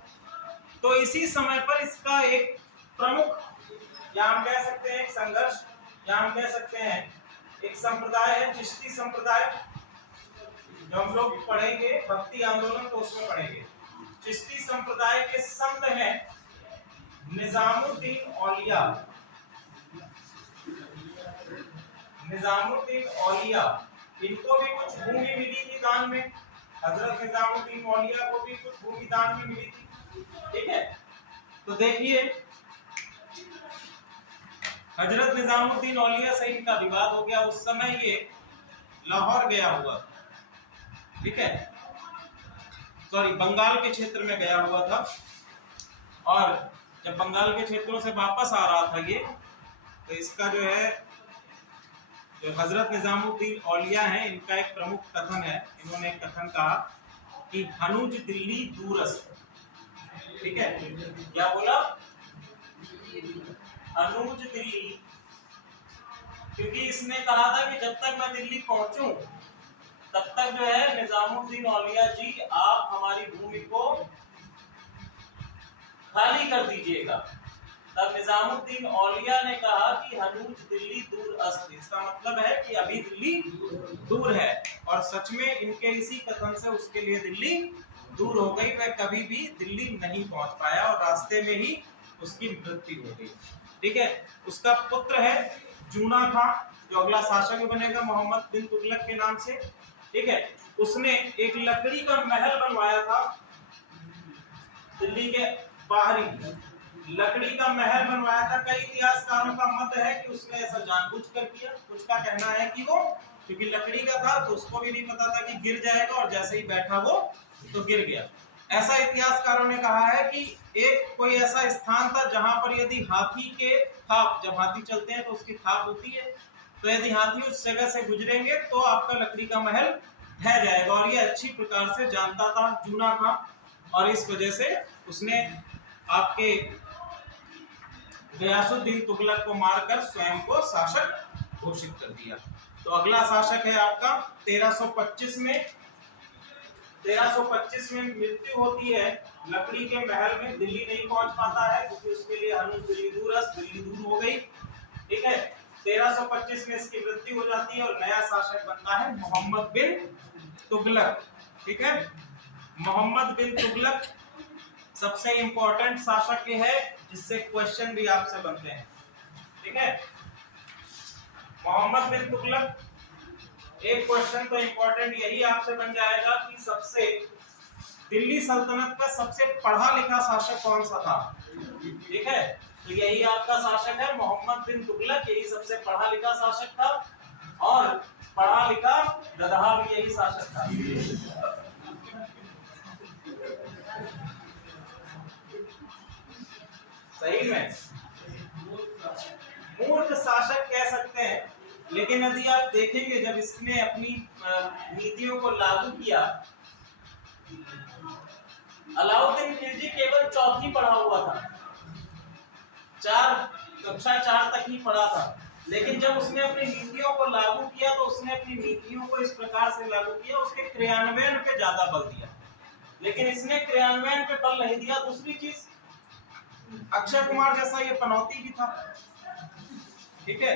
तो इसी समय पर इसका एक प्रमुख, या हम कह सकते हैं एक संघर्ष, या हम कह सकते हैं एक संप्रदाय है, चिश्ती संप्रदाय, जो हम लोग पढ़ेंगे भक्ति आंदोलन तो उसमें पढ़ेंगे। चिश्ती संप्रदाय के संत हैं निजामुद्दीन औलिया। निजामुद्दीन औलिया, इनको भी कुछ भूमि मिली थी दान में। हजरत निजामुद्दीन औलिया को भी कुछ भूमि दान में मिली थी। ठीक है, तो देखिए हजरत निजामुद्दीन औलिया से इनका विवाद हो गया। उस समय ये लाहौर गया हुआ था। ठीक है, सॉरी, बंगाल के क्षेत्र में गया हुआ था। और जब बंगाल के क्षेत्रों से वापस आ रहा था ये, तो इसका जो है, जो हजरत निजामुद्दीन औलिया हैं, इनका एक प्रमुख कथन है। इन्होंने एक कथन कहा कि हनुज दिल्ली दूरस्थ। ठीक है, क्या बोला? हनुज दिल्ली, क्योंकि इसने कहा था कि जब तक मैं दिल्ली पहुंचूं तब तक जो है निजामुद्दीन औलिया जी आप हमारी भूमि को खाली कर दीजिएगा। तब निजामुद्दीन औलिया ने कहा कि हनूज दिल्ली दूर अस्त, इसका मतलब है कि अभी दिल्ली दूर है। और सच में इनके इसी कथन से उसके लिए दिल्ली दूर हो गई। वह कभी भी दिल्ली नहीं पहुंच पाया और रास्ते में ही उसकी मृत्यु हो गई। ठीक है, उसका पुत्र है जूना खां, जो अगला शासक बनेगा मोहम्मद बिन तुगलक के नाम से। ठीक है, उसने एक लकड़ी का महल बनवाया था दिल्ली के बाहरी, लकड़ी का महल बनवाया था। कई इतिहासकारों का मत है कि उसने ऐसा जानबूझकर किया, कुछ का कहना है कि वो क्योंकि लकड़ी का था तो उसको भी नहीं पता था कि गिर जाएगा, और जैसे ही बैठा वो तो गिर गया। ऐसा इतिहासकारों ने कहा है कि एक कोई ऐसा स्थान था जहां पर यदि हाथी के थाप, जब हाथी चलते हैं तो उसकी थाप होती है, तो यदि हाथी उस जगह से गुजरेंगे तो आपका लकड़ी का महल ढह जाएगा। और ये अच्छी प्रकार से जानता था, जूना था, और इस वजह से उसने आपके गयासुद्दीन तुगलक को मारकर स्वयं को शासक घोषित कर दिया। तो अगला शासक है आपका 1325 में। 1325 में मृत्यु होती है लकड़ी के महल में, दिल्ली नहीं पहुंच पाता है क्योंकि उसके लिए हनुमान दिल्ली दूर हो गई, ठीक है। 1325 में इसकी मृत्यु हो जाती है और नया शासक बनता है मोहम्मद बिन तुगलक, ठीक है। मोहम्मद बिन तुगलक सबसे इंपॉर्टेंट शासक है जिससे क्वेश्चन भी आपसे बनते हैं, ठीक है। मोहम्मद बिन तुगलक, एक क्वेश्चन तो इंपॉर्टेंट यही आपसे बन जाएगा कि सबसे दिल्ली सल्तनत का सबसे पढ़ा लिखा शासक कौन सा था, ठीक है। तो यही आपका शासक है मोहम्मद बिन तुगलक, यही सबसे पढ़ा लिखा शासक था, और पढ़ा लिखा गधा भी यही शासक था। सही में मूर्ख शासक कह सकते हैं, लेकिन यदि आप देखेंगे जब इसने अपनी नीतियों को लागू किया, अलाउद्दीन खिलजी केवल चौथी पढ़ा हुआ था, कक्षा 4 तक ही पढ़ा था, लेकिन जब उसने अपनी नीतियों को लागू किया तो उसने अपनी नीतियों को इस प्रकार से लागू किया, उसके क्रियान्वयन पे ज्यादा बल दिया। लेकिन इसने क्रियान्वयन पे बल नहीं दिया। दूसरी चीज, अक्षय कुमार जैसा ये पनौती भी था, ठीक है।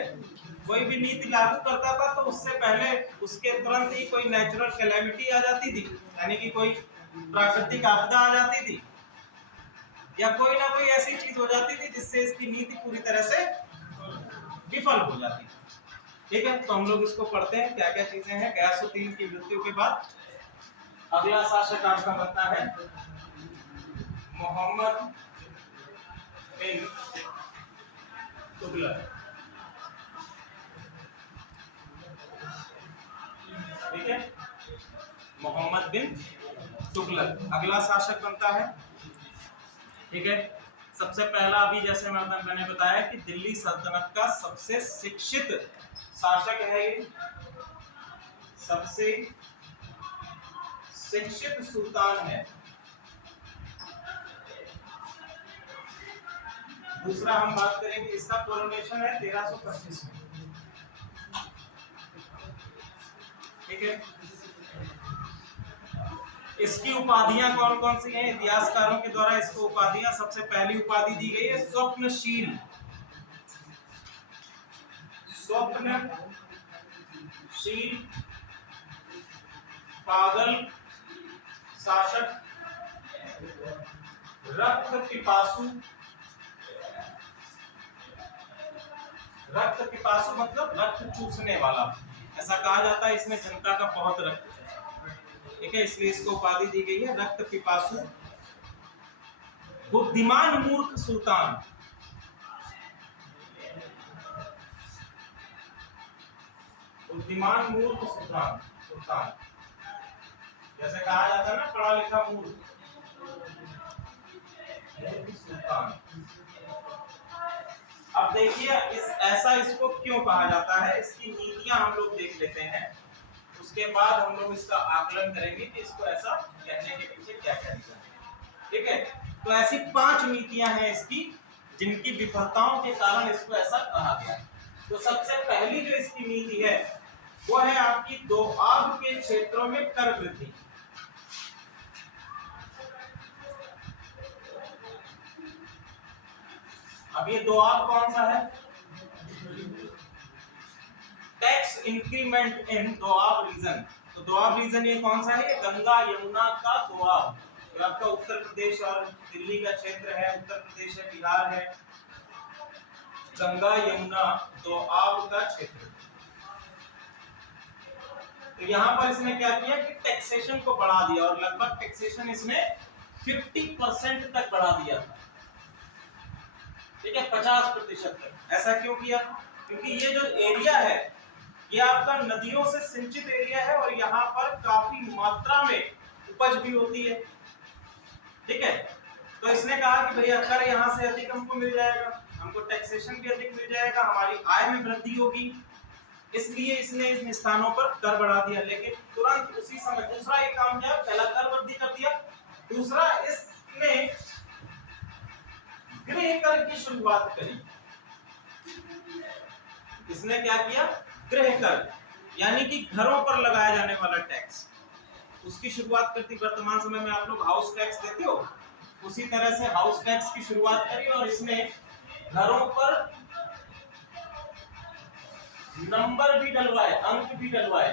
कोई भी नीति लागू करता था तो उससे पहले उसके तुरंत ही कोई नेचुरल कैलेमिटी आ जाती थी, यानी कि कोई प्राकृतिक आपदा आ जाती थी, या कोई ना कोई ऐसी चीज हो जाती थी जिससे इसकी नीति पूरी तरह से विफल हो जाती थी, ठीक है। तो हम लोग इसको पढ़ते हैं क्या क्या चीजें हैं गयासुद्दीन की मृत्यु के बाद। अगला शासक आपका बनता है मोहम्मद बिन तुगलक, ठीक है। मोहम्मद बिन तुगलक अगला शासक बनता है, ठीक है। सबसे पहला अभी जैसे मैंने बताया कि दिल्ली सल्तनत का सबसे शिक्षित शासक है ये, सबसे शिक्षित सुल्तान है। दूसरा हम बात करेंगे, इसका कोरोनेशन है 1325 में, ठीक है। इसकी उपाधियां कौन कौन सी हैं? इतिहासकारों के द्वारा इसको उपाधियां, सबसे पहली उपाधि दी गई है स्वप्नशील, स्वप्नशील, पागल शासक, रक्त पिपासु, रक्त पिपासु मतलब रक्त चूसने वाला, ऐसा कहा जाता है, इसमें जनता का बहुत रक्त है, ठीक है, इसलिए इसको उपाधि दी गई है रक्त पिपासु। बुद्धिमान मूर्ख सुल्तान, बुद्धिमान मूर्ख सुल्तान, सुल्तान जैसे कहा जाता है ना पढ़ा लिखा मूर्ख, सुल्तान। अब देखिए ऐसा इसको क्यों कहा जाता है, इसकी नीतियां हम लोग देख लेते हैं, उसके बाद हम लोग इसका आकलन करेंगे कि इसको ऐसा कहने के पीछे क्या क्या रीजन है, ठीक है। तो ऐसी 5 नीतियां हैं इसकी जिनकी विफलताओं के कारण इसको ऐसा कहा गया। तो सबसे पहली जो इसकी नीति है वो है आपकी दोआब के क्षेत्रों में कर वृद्धि। अब ये दोआब कौन सा है? Tax increment in Doab region. तो दोआब रीजन ये कौन सा है? ये गंगा यमुना का दोआब, जो आपका उत्तर प्रदेश और दिल्ली का क्षेत्र है, उत्तर प्रदेश है, बिहार है, गंगा यमुना दोआब का क्षेत्र। तो यहाँ पर इसने क्या किया कि टैक्सेशन को बढ़ा दिया, और लगभग टैक्सेशन इसने 50% तक बढ़ा दिया, ठीक है, 50% तक। ऐसा क्यों किया? क्योंकि ये जो एरिया है ये आपका नदियों से सिंचित एरिया है और यहाँ पर काफी मात्रा में उपज भी होती है, ठीक है। तो इसने कहा कि भैया कर यहाँ से अधिक हमको मिल जाएगा, हमको टैक्सेशन भी अधिक मिल जाएगा, हमारी आय में वृद्धि होगी, इसलिए इसने इन स्थानों पर कर बढ़ा दिया। लेकिन तुरंत उसी समय दूसरा एक काम किया, पहला कर वृद्धि कर दिया, दूसरा इसने गृह कर की शुरुआत करी। इसने क्या किया, गृह कर यानी कि घरों पर लगाया जाने वाला टैक्स, उसकी शुरुआत करती। वर्तमान समय में आप लोग हाउस टैक्स देते हो, उसी तरह से हाउस टैक्स की शुरुआत करी और इसने घरों पर नंबर भी डलवाए, अंक भी डलवाए,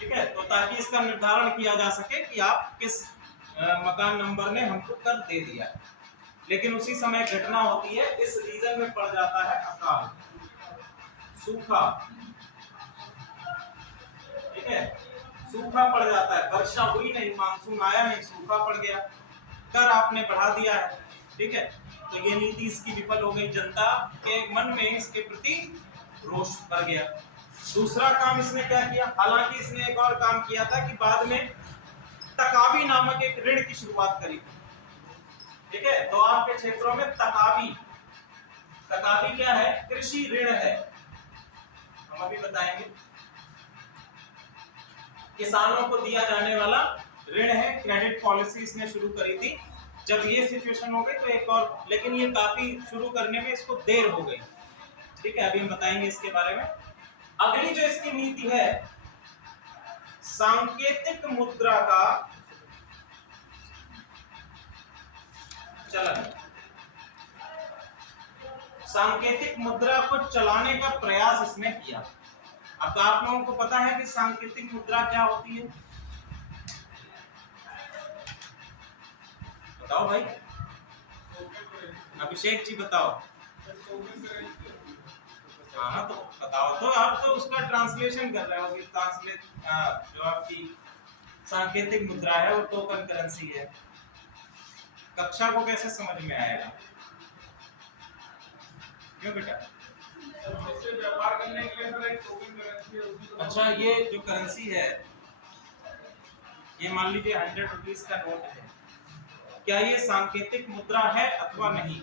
ठीक है, तो ताकि इसका निर्धारण किया जा सके कि आप किस मकान नंबर ने हमको कर दे दिया। लेकिन उसी समय घटना होती है, इस रीजन में पड़ जाता है अकाल, सूखा, ठीक है, सूखा पड़ जाता है, वर्षा हुई नहीं, मानसून आया नहीं, सूखा पड़ गया, कर आपने बढ़ा दिया है, ठीक है, तो ये नीति इसकी विफल हो गई, जनता के मन में इसके प्रति रोष भर गया। दूसरा काम इसने क्या किया, हालांकि इसने एक और काम किया था कि बाद में तकावी नामक एक ऋण की शुरुआत करी, ठीक है, तो आपके क्षेत्रों में तकावी, तकावी क्या है, कृषि ऋण है, हम अभी बताएंगे, किसानों को दिया जाने वाला ऋण है, क्रेडिट पॉलिसी इसने शुरू करी थी। जब ये सिचुएशन हो गई तो एक और, लेकिन ये काफी शुरू करने में इसको देर हो गई, ठीक है, अभी हम बताएंगे इसके बारे में। अगली जो इसकी नीति है, सांकेतिक मुद्रा का चलन, सांकेतिक मुद्रा को चलाने का प्रयास इसने किया। अब आप लोगों को पता है कि सांकेतिक मुद्रा क्या होती है, बताओ भाई, अभिषेक जी बताओ। हाँ तो बताओ, तो आप तो उसका ट्रांसलेशन कर रहे हो कि ट्रांसलेट, जो आपकी सांकेतिक मुद्रा है वो टोकन करेंसी है, कक्षा को कैसे समझ में आएगा, क्यों बेटा? व्यापार करने के लिए सर एक टोकन करेंसी है। अच्छा, ये जो करेंसी है, ये मान लीजिए 100 रुपीस का नोट है, क्या ये सांकेतिक मुद्रा है अथवा नहीं,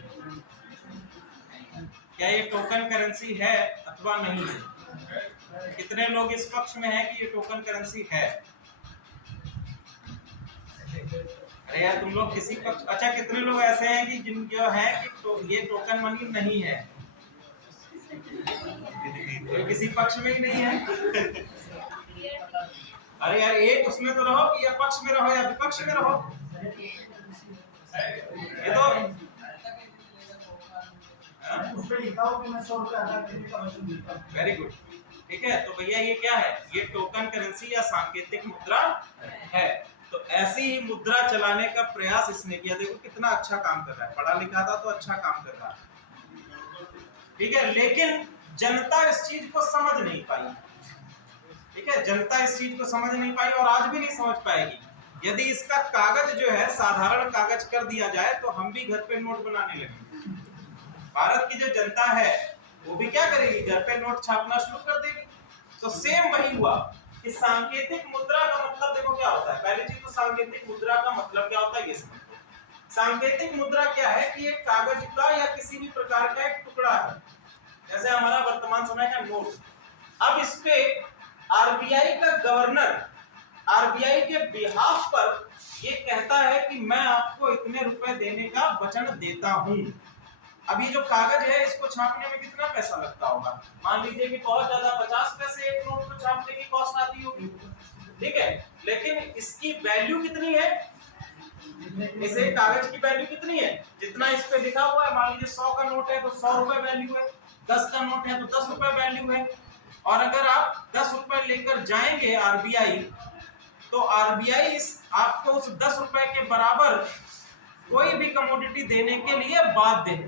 क्या ये टोकन करेंसी है अथवा नहीं है? कितने लोग इस पक्ष में हैं कि ये टोकन करेंसी है? अरे यार तुम लोग किसी पक्ष, अच्छा कितने लोग ऐसे हैं कि जिन जो है कि ये टोकन मनी नहीं है? तो किसी पक्ष में ही नहीं है। अरे यार एक उसमें तो रहो कि या पक्ष में रहो या विपक्ष में रहो, ये तो वेरी गुड, ठीक है। तो भैया ये क्या है, ये टोकन करेंसी या सांकेतिक मुद्रा है। तो ऐसी ही मुद्रा चलाने का प्रयास इसने किया। देखो कितना अच्छा काम कर रहा है, पढ़ा लिखा था तो अच्छा काम कर रहा है, ठीक है, लेकिन जनता इस चीज को समझ नहीं पाई, ठीक है, जनता इस चीज को समझ नहीं पाई और आज भी नहीं समझ पाएगी। यदि इसका कागज जो है साधारण कागज कर दिया जाए तो हम भी घर पे नोट बनाने लगेंगे। भारत की जो जनता है वो भी क्या करेगी, घर पे नोट छापना शुरू कर देगी। तो सेम वही हुआ कि सांकेतिक मुद्रा का मतलब देखो क्या होता है। पहली चीज तो सांकेतिक मुद्रा का मतलब क्या होता है ये समझो। सांकेतिक मुद्रा क्या है कि एक कागज का या किसी भी प्रकार का एक टुकड़ा है, जैसे हमारा वर्तमान समय का नोट। अब इस पे आरबीआई का गवर्नर आरबीआई के बिहाफ पर ये कहता है कि मैं आपको इतने रुपए देने का वचन देता हूं। अब ये जो कागज है इसको छापने में कितना पैसा लगता होगा, मान लीजिए कि बहुत ज्यादा 50 पैसे एक नोट को छापने की कॉस्ट आती होगी, ठीक है, लेकिन इसकी वैल्यू कितनी है, इसे कागज की वैल्यू कितनी है, जितना इस पे लिखा हुआ है। मान लीजिए 100 का नोट है तो 100 रुपए वैल्यू है, 10 का नोट है तो 10 रुपए वैल्यू है। और अगर आप 10 रुपए लेकर जाएंगे आरबीआई, तो आरबीआई आपको उस 10 रुपए के बराबर कोई भी कमोडिटी देने के लिए बाध्य है,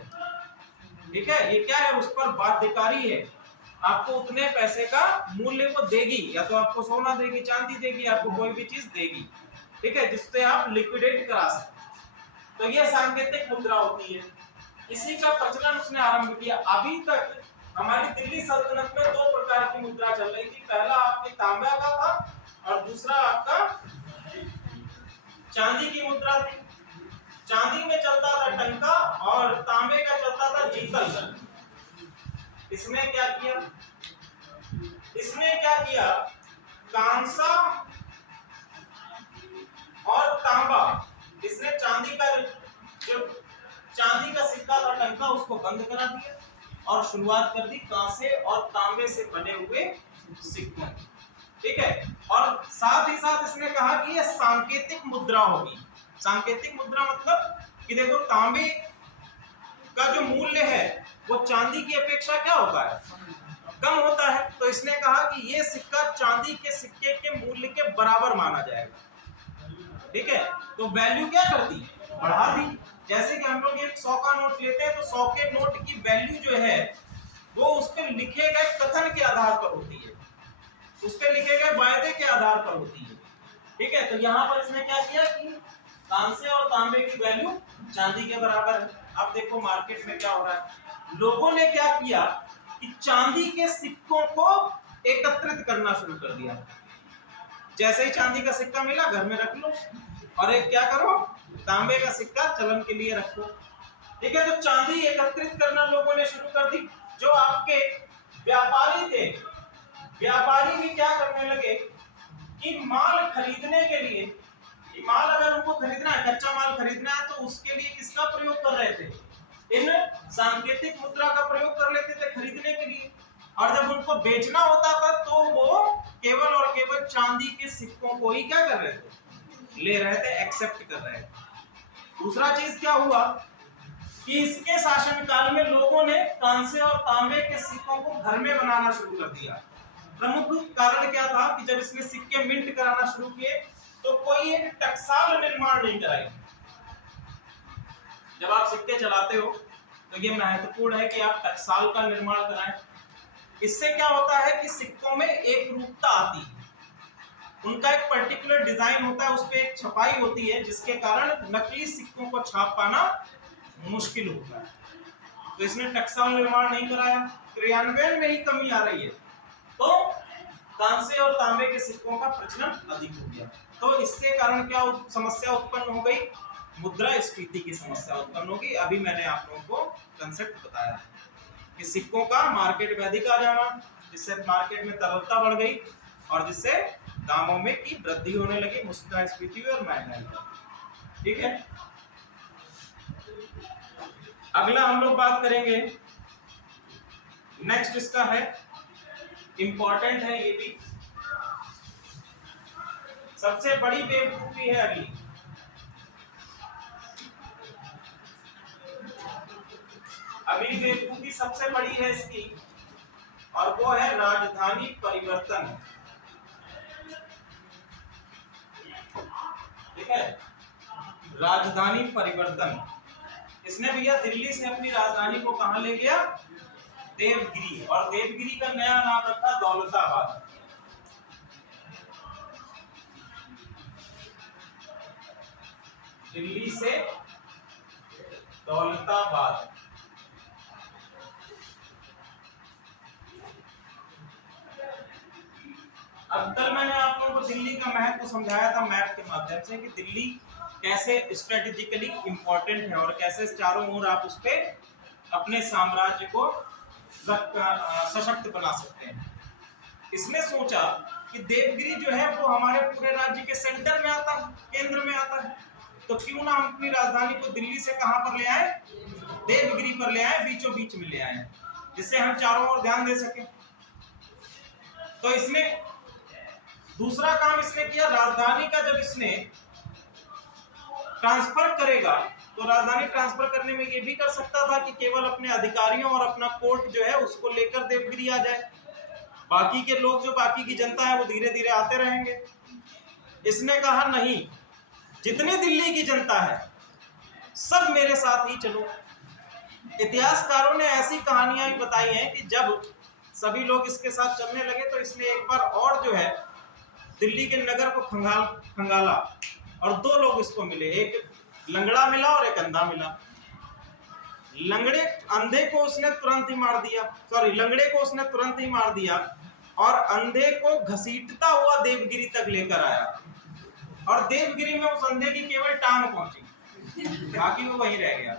ठीक है, ये क्या है, उस पर बाध्यकारी है, आपको उतने पैसे का मूल्य को देगी, या तो आपको सोना देगी, चांदी देगी, आपको कोई भी चीज देगी, ठीक है, जिससे आप लिक्विडेट करा सकते। तो ये सांकेतिक मुद्रा होती है, इसी का प्रचलन उसने आरंभ किया। अभी तक हमारी दिल्ली सल्तनत में 2 प्रकार की मुद्रा चल रही थी, पहला आपके तांबा का था और दूसरा आपका चांदी की मुद्रा थी, चांदी में चलता था टंका और तांबे का चलता था जीतल। इसने क्या किया, कांसा और तांबा, इसने चांदी का सिक्का था टंका उसको बंद करा दिया और शुरुआत कर दी कांसे और तांबे से बने हुए सिक्कों। ठीक है, और साथ ही साथ इसने कहा कि ये सांकेतिक मुद्रा होगी। सांकेतिक मुद्रा मतलब कि देखो तांबे का जो मूल्य है वो चांदी की अपेक्षा क्या होता है, कम होता है। तो इसने कहा कि ये सिक्का चांदी के सिक्के के मूल्य के बराबर माना जाएगा। ठीक है, तो वैल्यू क्या करती, बढ़ा दी। जैसे कि हम लोग एक 100 का नोट लेते हैं तो 100 के नोट की वैल्यू जो है वो उस पे लिखे गए कथन के आधार पर होती है, उस पे लिखे गए वायदे के आधार पर होती है। ठीक है, तो यहाँ पर इसने क्या किया कि कांसे और तांबे की वैल्यू चांदी के बराबर है। अब देखो मार्केट में क्या हो रहा है, लोगों ने क्या किया कि चांदी के सिक्कों को एकत्रित करना शुरू कर दिया। जैसे ही चांदी का सिक्का मिला घर में रख लो और एक क्या करो, तांबे का सिक्का चलन के लिए रखो। ठीक है, तो चांदी एकत्रित करना लोगों ने शुरू कर दी। जो आपके व्यापारी थे, व्यापारी भी क्या करने लगे कि माल खरीदने के लिए, माल अगर उनको खरीदना है, कच्चा माल खरीदना है, तो उसके लिए किसका प्रयोग कर रहे थे, इन सांकेतिक मुद्रा का प्रयोग कर लेते थे खरीदने के लिए। और जब उनको बेचना होता था तो वो केवल और केवल चांदी के सिक्कों को ही क्या कर रहे थे, ले रहे थे, एक्सेप्ट कर रहे थे। दूसरा चीज क्या हुआ कि इसके शासनकाल में लोगों ने कांसे और तांबे के सिक्कों को घर में बनाना शुरू कर दिया। प्रमुख कारण क्या था कि जब इसने सिक्के मिंट कराना शुरू किए तो कोई एक टकसाल निर्माण नहीं कराई। जब आप सिक्के चलाते हो तो ये महत्वपूर्ण है कि आप टकसाल का निर्माण कराएं। इससे क्या होता है कि सिक्कों में एक रूपता आती है, उनका एक पर्टिकुलर डिजाइन होता है, उस पे एक छपाई होती है, जिसके कारण नकली सिक्कों को छाप पाना मुश्किल होता है। तो इसने टकसाल निर्माण नहीं कराया, क्रियान्वयन में ही कमी आ रही है, तो कांसे और तांबे के सिक्कों का प्रचलन अधिक हो गया। तो इसके कारण क्या समस्या उत्पन्न हो गई, मुद्रास्फीति की समस्या उत्पन्न होगी। अभी मैंने आप लोगों को कंसेप्ट बताया कि सिक्कों का मार्केट में अधिक आ जाना, जिससे मार्केट में तरलता बढ़ गई और जिससे दामों में की वृद्धि होने लगी, मुद्रास्फीति और महंगाई। ठीक है, अगला हम लोग बात करेंगे, नेक्स्ट इसका है, इंपॉर्टेंट है ये भी, सबसे बड़ी बेवकूफी है अगली। अगली बेवकूफी सबसे बड़ी है इसकी, और वो है राजधानी परिवर्तन। ठीक है, राजधानी परिवर्तन। इसने भैया दिल्ली से अपनी राजधानी को कहां ले गया, देवगिरी, और देवगिरी का नया नाम रखा दौलताबाद। दिल्ली से दौलताबाद। अब कल मैंने आप लोगों को दिल्ली का महत्व समझाया था मैप के माध्यम से कि दिल्ली कैसे स्ट्रेटेजिकली इंपॉर्टेंट है और कैसे चारों ओर आप उस पे अपने साम्राज्य को सशक्त बना सकते हैं। इसने सोचा कि देवगिरी जो है वो हमारे पूरे राज्य के सेंटर में आता है, केंद्र में आता है, तो क्यों ना हम अपनी राजधानी को दिल्ली से कहां पर ले आए, देवगिरी पर ले आए, बीचों बीच में ले आए, जिससे हम चारों ओर ध्यान दे सके। तो इसने दूसरा काम इसने किया, राजधानी का जब इसने ट्रांसफर करेगा तो राजधानी ट्रांसफर करने में ये भी कर सकता था कि केवल अपने अधिकारियों और अपना कोर्ट जो है उसको लेकर देवगिरी आ जाए, बाकी के लोग जो बाकी की जनता है वो धीरे धीरे आते रहेंगे। इसने कहा नहीं, जितनी दिल्ली की जनता है सब मेरे साथ ही चलो। इतिहासकारों ने ऐसी कहानियां भी बताई हैं कि जब सभी लोग इसके साथ चलने लगे तो इसने एक बार और जो है दिल्ली के नगर को खंगाला और दो लोग इसको मिले, एक लंगड़ा मिला और एक अंधा मिला। अंधे को उसने तुरंत ही मार दिया, लंगड़े को उसने तुरंत ही मार दिया और अंधे को घसीटता हुआ देवगिरी तक लेकर आया। और देवगिरी में उस अंधे की केवल टांग पहुंची, बाकी वो वहीं रह गया।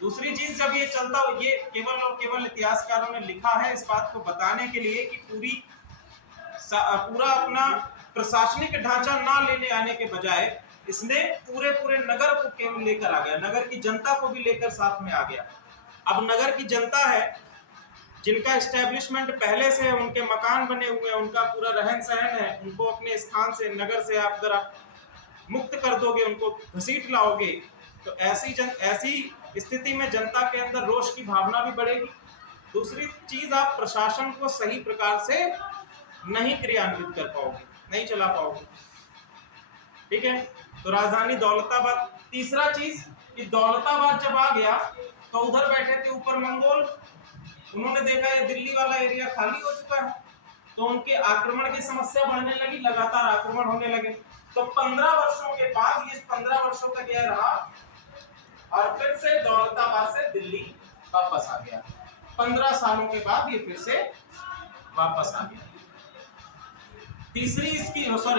दूसरी चीज, जब ये चलता, ये केवल और केवल इतिहासकारों ने लिखा है इस बात को बताने के लिए कि पूरा अपना प्रशासनिक ढांचा ना लेने आने के बजाय इसने पूरे पूरे नगर को केवल लेकर आ गया, नगर की जनता को भी लेकर साथ में आ गया। अब नगर की जनता है जिनका एस्टेब्लिशमेंट पहले से है, उनके मकान बने हुए हैं, उनका पूरा रहन सहन है, उनको अपने स्थान से, नगर से आप अगर आप मुक्त कर दोगे, उनको घसीट लाओगे, तो ऐसी स्थिति में जनता के अंदर रोष की भावना भी बढ़ेगी। दूसरी चीज, आप प्रशासन को सही प्रकार से नहीं क्रियान्वित कर पाओगे, नहीं चला पाओगे। ठीक है, तो राजधानी दौलताबाद। तीसरा चीज कि दौलताबाद जब आ गया तो उधर बैठे थे ऊपर मंगोल, उन्होंने देखा ये दिल्ली वाला एरिया खाली हो चुका है, तो उनके आक्रमण की समस्या बढ़ने लगी, लगातार आक्रमण होने लगे। तो 15 वर्षों के बाद, ये 15 वर्षों तक यह रहा और फिर से दौलताबाद से दिल्ली वापस आ गया। 15 सालों के बाद ये फिर से वापस आ गया।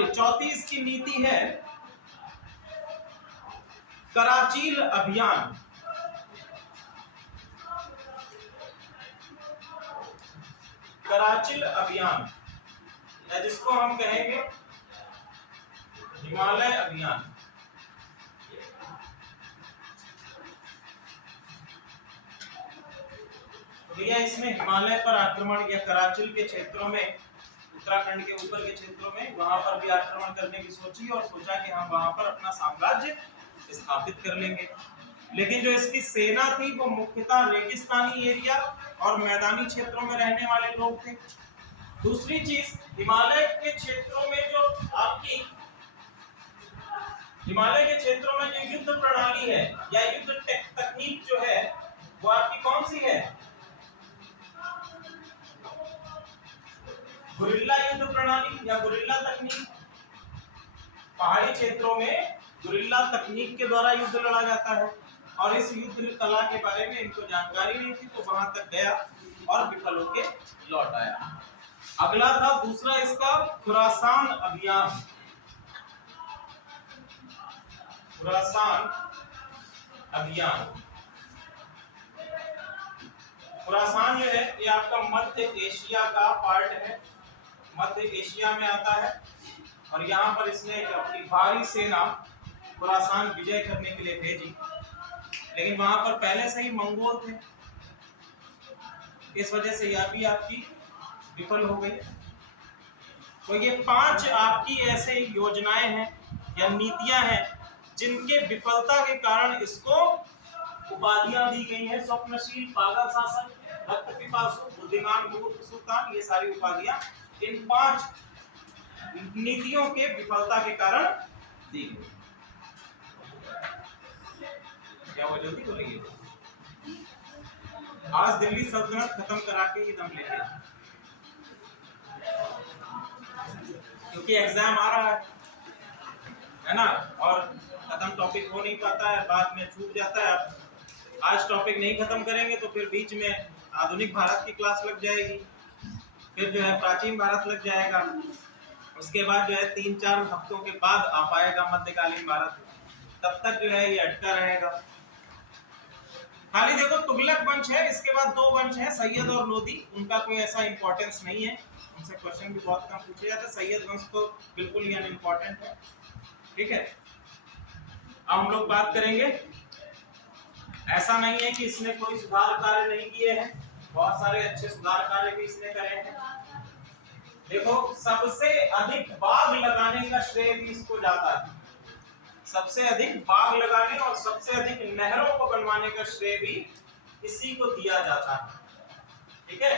चौथी इसकी नीति है कराचील अभियान। कराचील अभियान या जिसको हम कहेंगे हिमालय अभियान। भैया इसमें हिमालय पर आक्रमण या कराचील के क्षेत्रों में, उत्तराखंड के ऊपर के क्षेत्रों में, वहां पर भी आक्रमण करने की सोची और सोचा कि हम वहां पर अपना साम्राज्य स्थापित कर लेंगे। लेकिन जो इसकी सेना थी वो मुख्यतः रेगिस्तानी एरिया और मैदानी क्षेत्रों में रहने वाले लोग थे। दूसरी चीज, हिमालय के क्षेत्रों में जो आपकी हिमालय के क्षेत्रों में जो युद्ध प्रणाली है या युद्ध तकनीक जो है वो आपकी कौन सी है? गुरिल्ला युद्ध प्रणाली या गुरिल्ला तकनीक। पहाड़ी क्षेत्रों में गुरिल्ला तकनीक के द्वारा युद्ध लड़ा जाता है और इस युद्ध कला के बारे में इनको जानकारी नहीं थी, तो वहां तक गया और विफल होके लौट आया। अगला था दूसरा इसका खुरासान अभियान। खुरासान अभियान, खुरासान जो है ये आपका मध्य एशिया का पार्ट है, मध्य एशिया में आता है और यहाँ पर इसने अपनी भारी सेना खुरासान विजय करने के लिए भेजी, लेकिन वहां पर पहले से ही मंगोल थे, इस वजह से यह भी आपकी विफल हो गई। तो ये 5 आपकी ऐसे योजनाएं हैं या नीतियां हैं जिनके विफलता के कारण इसको उपाधियां दी गई हैं, स्वप्नशील, पागल शासक, रक्त पिपासु, बुद्धिमान मूर्ख सुल्तान, ये सारी उपाधियां इन 5 नीतियों के विफलता के कारण दी गई। क्या वो जल्दी बोलेंगे? आज दिल्ली सल्तनत खत्म करा के ही दम लेते हैं, क्योंकि एग्जाम आ रहा है ना, और खत्म टॉपिक हो नहीं पाता है, बाद में छूट जाता है। आज टॉपिक नहीं खत्म करेंगे तो फिर बीच में आधुनिक भारत की क्लास लग जाएगी, फिर जो है प्राचीन भारत लग जाएगा, उसके बाद जो है 3-4 हफ्तों के बाद आ पाएगा मध्यकालीन भारत, तब तक जो है ये अटका रहेगा। खाली देखो तुगलक वंश है, इसके बाद 2 वंश हैं, सैयद और लोदी, उनका कोई ऐसा इंपॉर्टेंस नहीं है, उनसे क्वेश्चन भी बहुत कम पूछे जाते हैं। सैयद वंश तो बिल्कुल ही अनइम्पोर्टेंट है। ठीक है, अब हम लोग बात करेंगे, ऐसा नहीं है कि इसने कोई सुधार कार्य नहीं किए हैं, बहुत सारे अच्छे सुधार कार्य भी इसने करे हैं। देखो सबसे अधिक बाग लगाने का श्रेय भी इसको जाता है, सबसे अधिक बाग लगाने और सबसे अधिक नहरों को बनवाने का श्रेय भी इसी को दिया जाता है। ठीक है,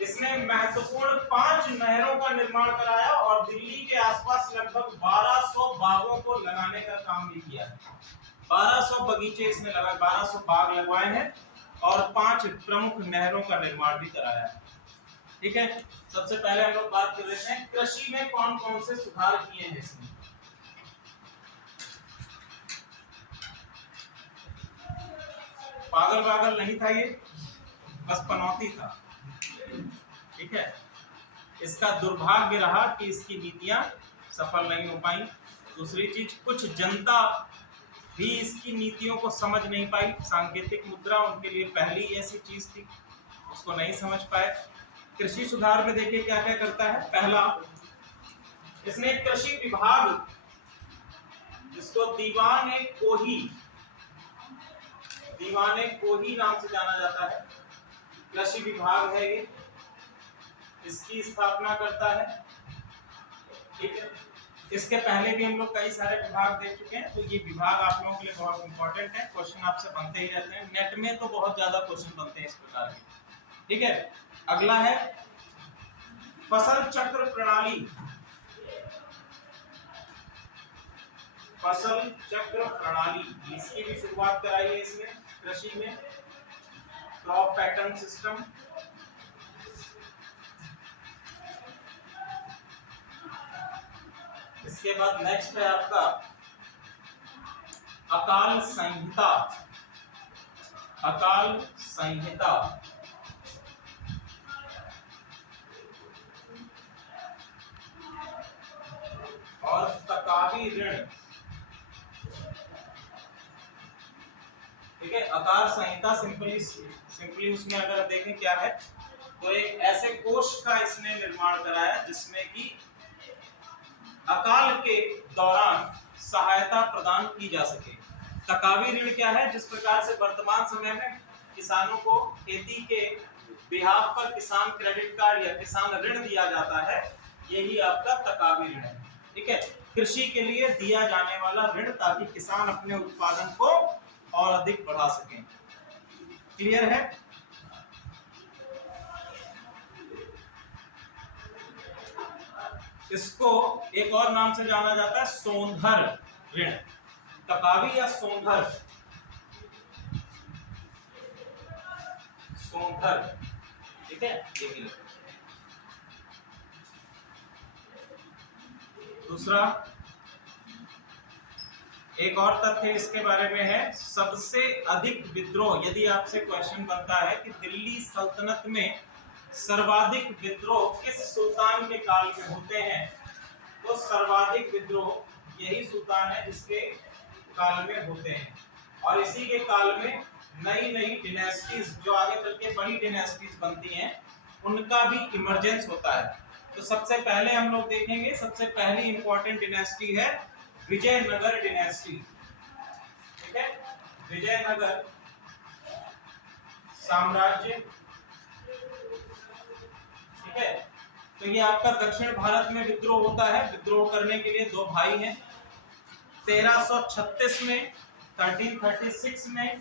इसने महत्वपूर्ण 5 नहरों का निर्माण कराया और दिल्ली के आसपास लगभग 1200 बागों को लगाने का काम भी किया है। 1200 बगीचे इसने लगा, 1200 बाग लगवाए हैं और 5 प्रमुख नहरों का निर्माण भी कराया है। ठीक है, सबसे पहले हम लोग बात कर लेते हैं कृषि में कौन कौन से सुधार किए हैं इसने। पागल नहीं था ये, बस पनौती था। ठीक है, इसका दुर्भाग्य रहा कि इसकी नीतियां सफल नहीं हो पाई। दूसरी चीज, कुछ जनता भी इसकी नीतियों को समझ नहीं पाई। सांकेतिक मुद्रा उनके लिए पहली ऐसी चीज थी, उसको नहीं समझ पाए। कृषि सुधार में देखिए क्या क्या करता है। पहला, इसने कृषि विभाग, जिसको दीवाने कोही नाम से जाना जाता है, कृषि विभाग है ये, इसकी स्थापना करता है। ठीक है, इसके पहले भी हम लोग कई सारे विभाग देख चुके हैं, तो ये विभाग आप लोगों के लिए बहुत इंपॉर्टेंट है। क्वेश्चन आपसे बनते ही रहते हैं, नेट में तो बहुत ज्यादा क्वेश्चन बनते हैं इस प्रकार के। ठीक है, अगला है फसल चक्र प्रणाली। फसल चक्र प्रणाली, इसकी भी शुरुआत कराई है इसने कृषि में। क्रॉप पैटर्न सिस्टम, इसके बाद नेक्स्ट है आपका अकाल संहिता। अकाल संहिता, और तकावी ऋण। ठीक है, अकाल संहिता सिंपली उसमें अगर देखें क्या है, तो एक ऐसे कोष का इसने निर्माण कराया जिसमें कि अकाल के दौरान सहायता प्रदान की जा सके। तकावी ऋण क्या है? जिस प्रकार से वर्तमान समय में किसानों को खेती के बिहाफ पर किसान क्रेडिट कार्ड या किसान ऋण दिया जाता है, यही आपका तकावी ऋण है। ठीक है, कृषि के लिए दिया जाने वाला ऋण, ताकि किसान अपने उत्पादन को और अधिक बढ़ा सकें। क्लियर है? इसको एक और नाम से जाना जाता है सोंधर ऋण। तकावी या सोंधर, सोंधर। ठीक है, देखिए दूसरा एक और तथ्य इसके बारे में है, सबसे अधिक विद्रोह। यदि आपसे क्वेश्चन बनता है कि दिल्ली सल्तनत में सर्वाधिक विद्रोह किस सुल्तान के काल में होते हैं, तो सर्वाधिक विद्रोह यही सुल्तान है जिसके काल में होते हैं। और इसी के काल में नई नई डिनेस्टीज, जो आगे चल के बड़ी डिनेस्टीज बनती हैं, उनका भी इमर्जेंस होता है। तो सबसे पहले हम लोग देखेंगे, सबसे पहली इंपॉर्टेंट डिनेस्टी है विजयनगर डिनेस्टी। ठीक है, विजयनगर साम्राज्य। ठीक है, तो ये आपका दक्षिण भारत में विद्रोह होता है। विद्रोह करने के लिए दो भाई हैं। 1336 में, 1336 में,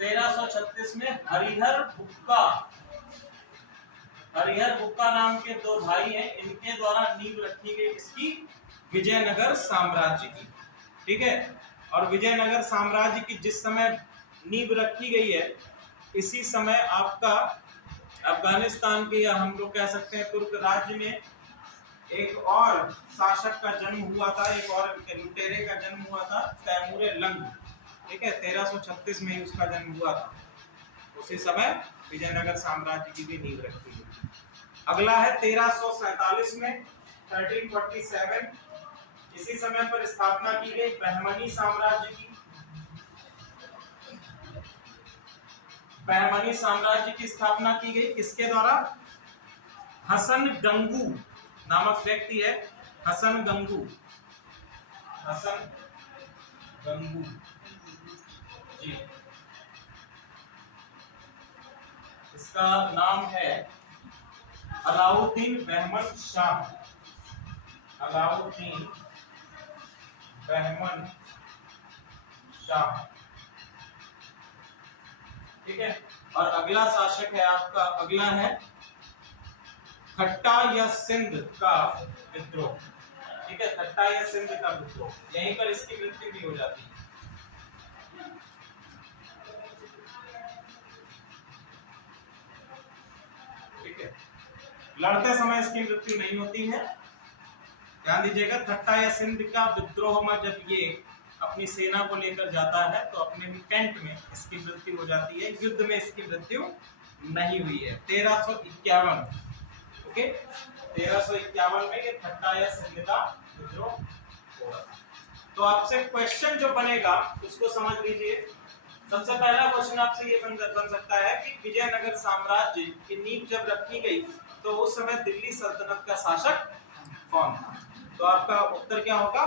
1336 में हरिहर बुक्का नाम के दो भाई हैं। इनके द्वारा नींव रखी गई इसकी विजयनगर साम्राज्य की। ठीक है, और विजयनगर साम्राज्य की जिस समय नींव रखी गई है, इसी समय आपका अफगानिस्तान के, या हम लोग कह सकते हैं तुर्क राज्य में, एक और शासक का जन्म हुआ था, एक और लुटेरे का जन्म हुआ था, तैमूर लंग। ठीक है, 1336 में ही उसका जन्म हुआ था। उसी समय विजयनगर साम्राज्य की भी नींव रखी गई। अगला है 1347 में, 1347, इसी समय पर स्थापना की गई बहमनी साम्राज्य की। बहमनी साम्राज्य की स्थापना की गई किसके द्वारा? हसन गंगू नामक व्यक्ति है, हसन गंगू जी। इसका नाम है अलाउद्दीन बहमन शाह। अलाउद्दीन बहमन शाह। ठीक है, और अगला शासक है आपका, अगला है खट्टा या सिंध का विद्रोह। ठीक है, खट्टा या सिंध का विद्रोह, यहीं पर इसकी मृत्यु भी हो जाती है। ठीक है, लड़ते समय इसकी मृत्यु नहीं होती है, ध्यान दीजिएगा। खट्टा या सिंध का विद्रोह में जब ये अपनी सेना को लेकर जाता है, तो अपने कैंट में इसकी मृत्यु हो जाती है। युद्ध में इसकी मृत्यु नहीं हुई है। 1351। ओके, 1351 में ये ठट्टा या संहिता विद्रोह हुआ। तो आपसे क्वेश्चन जो बनेगा उसको समझ लीजिए। सबसे पहला क्वेश्चन आपसे ये बन सकता है कि विजयनगर साम्राज्य की नींव जब रखी गई तो उस समय दिल्ली सल्तनत का शासक कौन था? तो आपका उत्तर क्या होगा?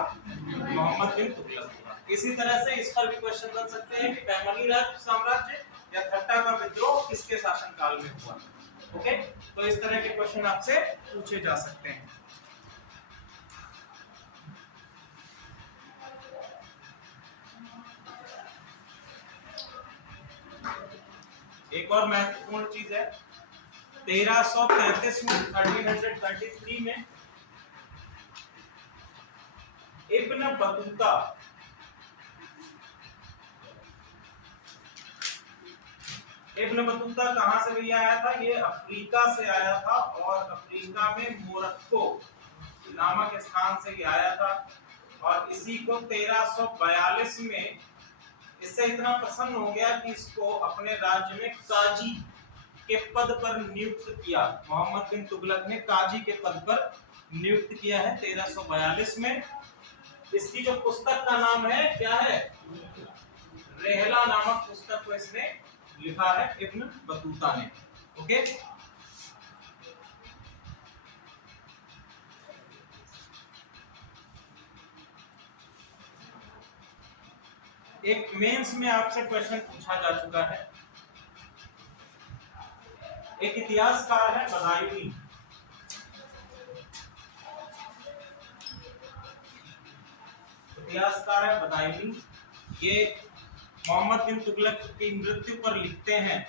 मोहम्मद बिन तुगलक होगा। इसी तरह से इस पर भी क्वेश्चन बन सकते हैं कि बहमनी राज साम्राज्य या ठट्टा का विद्रोह किसके शासनकाल में हुआ? ओके, तो इस तरह के क्वेश्चन आपसे पूछे जा सकते हैं। एक और महत्वपूर्ण चीज है, 1333 में 1333 में इब्न बतूता कहां से भी आया था? ये अफ्रीका से आया था और अफ्रीका में मोरक्को नामक स्थान से ये आया था और इसी को 1342 में इससे इतना प्रसन्न हो गया कि इसको अपने राज्य में काजी के पद पर नियुक्त किया। मोहम्मद बिन तुगलक ने काजी के पद पर नियुक्त किया है 1342 में। इसकी जो पुस्तक का नाम है क्या है? रेहला नामक पुस्तक को इसने लिखा है इब्न बतूता ने। ओके, एक मेंस में आपसे क्वेश्चन पूछा जा चुका है। एक इतिहासकार है बदायूनी, ये मोहम्मद बिन तुगलक की मृत्यु पर लिखते हैं,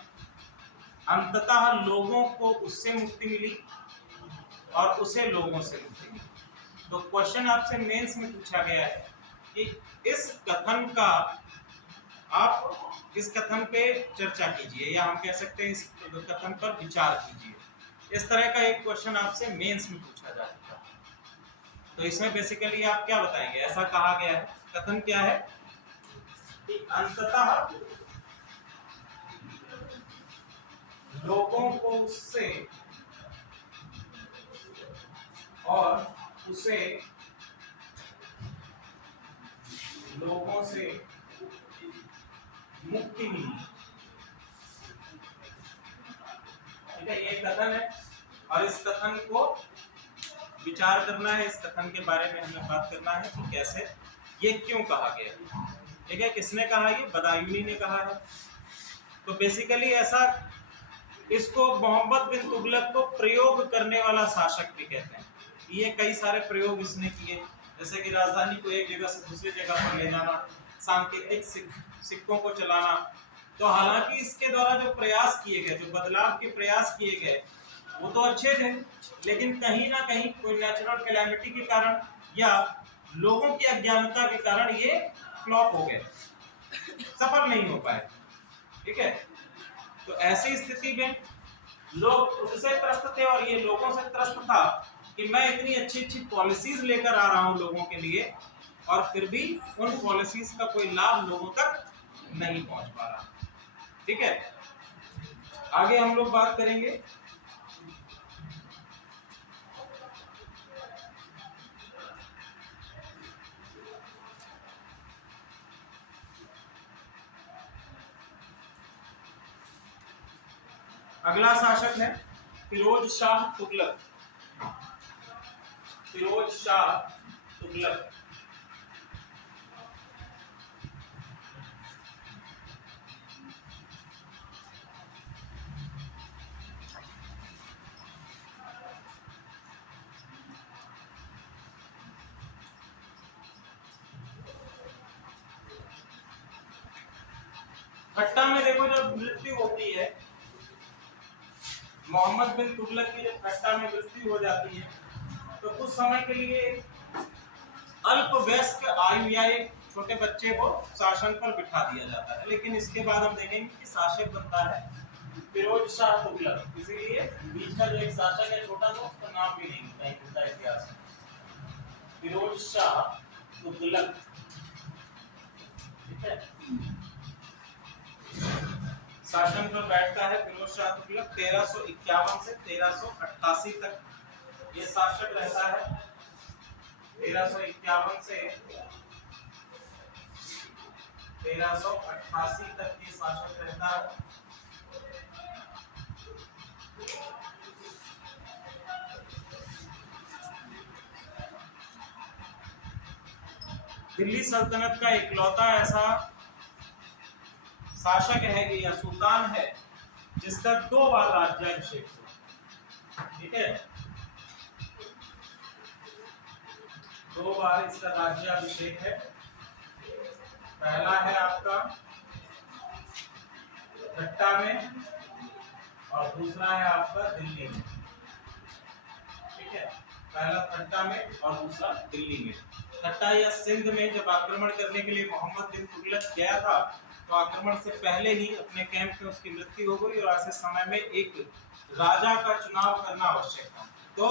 अंततः लोगों को उससे मुक्ति मिली और उसे लोगों से मुक्ति मिली। तो क्वेश्चन आपसे मेंस में पूछा गया है कि इस कथन पे चर्चा कीजिए या हम कह सकते हैं इस कथन पर विचार कीजिए। इस तरह का एक क्वेश्चन आपसे मेंस में पूछा जा सकता है। तो इसमें बेसिकली आप क्या बताएंगे? ऐसा कहा गया है, कथन क्या है कि अंततः लोगों को उससे और उसे लोगों से मुक्ति मिली। ठीक है, ये कथन है और इस कथन को विचार करना है, इस कथन के बारे में हमें बात करना है कि कैसे ये क्यों कहा गया। ठीक है, किसने कहा? ये बदायूनी ने कहा है। तो बेसिकली ऐसा, इसको मोहम्मद बिन तुगलक को प्रयोग करने वाला शासक भी कहते हैं। ये कई सारे प्रयोग इसने किए, जैसे कि राजधानी को एक जगह से दूसरी जगह पर ले जाना, सांकेतिक सिक्कों को चलाना। तो हालांकि इसके द्वारा जो प्रयास किए गए, जो बदलाव के प्रयास किए गए, वो तो अच्छे थे, लेकिन कहीं ना कहीं कोई नेचुरल कैलेमिटी के कारण या लोगों की अज्ञानता के कारण ये फ्लॉप हो गए, सफल नहीं हो पाए। ठीक है, तो ऐसी स्थिति में लोग उससे त्रस्त थे और ये लोगों से त्रस्त था कि मैं इतनी अच्छी अच्छी पॉलिसीज लेकर आ रहा हूं लोगों के लिए और फिर भी उन पॉलिसीज का कोई लाभ लोगों तक नहीं पहुंच पा रहा। ठीक है, आगे हम लोग बात करेंगे। अगला शासक है फिरोज शाह तुगलक। फिरोज शाह तुगलक ठट्टा में देखो, जब मृत्यु होती है मोहम्मद बिन तुगलक की, जब ठट्टा में मृत्यु हो जाती है तो कुछ समय के लिए अल्प वयस्क आयु या एक छोटे बच्चे को शासन पर बिठा दिया जाता है। लेकिन इसके बाद हम देखेंगे कि शासक बनता है फिरोज शाह तुगलक। इसीलिए बीच का जो एक शासक है छोटा सा, उसका नाम भी नहीं कहीं मिलता इतिहास में, फिरोज शाह तुगलक। ठीक है, शासन पर बैठता है फिरोज शाह तुगलक 1351 से 1388 तक ये शासक रहता है। 1351 से 1388 तक ये शासक रहता है। दिल्ली सल्तनत का इकलौता ऐसा शासक है कि या सुल्तान है जिसका 2 बार राज्याभिषेक हुआ। ठीक है, 2 बार इसका राज्याभिषेक है। पहला है आपका ठट्टा में और दूसरा है आपका दिल्ली में। ठीक है, पहला ठट्टा में और दूसरा दिल्ली में। ठट्टा या सिंध में जब आक्रमण करने के लिए मोहम्मद बिन तुगलक गया था तो आक्रमण से पहले ही अपने कैंप में उसकी मृत्यु हो गई और ऐसे समय में एक राजा का चुनाव करना आवश्यक था। तो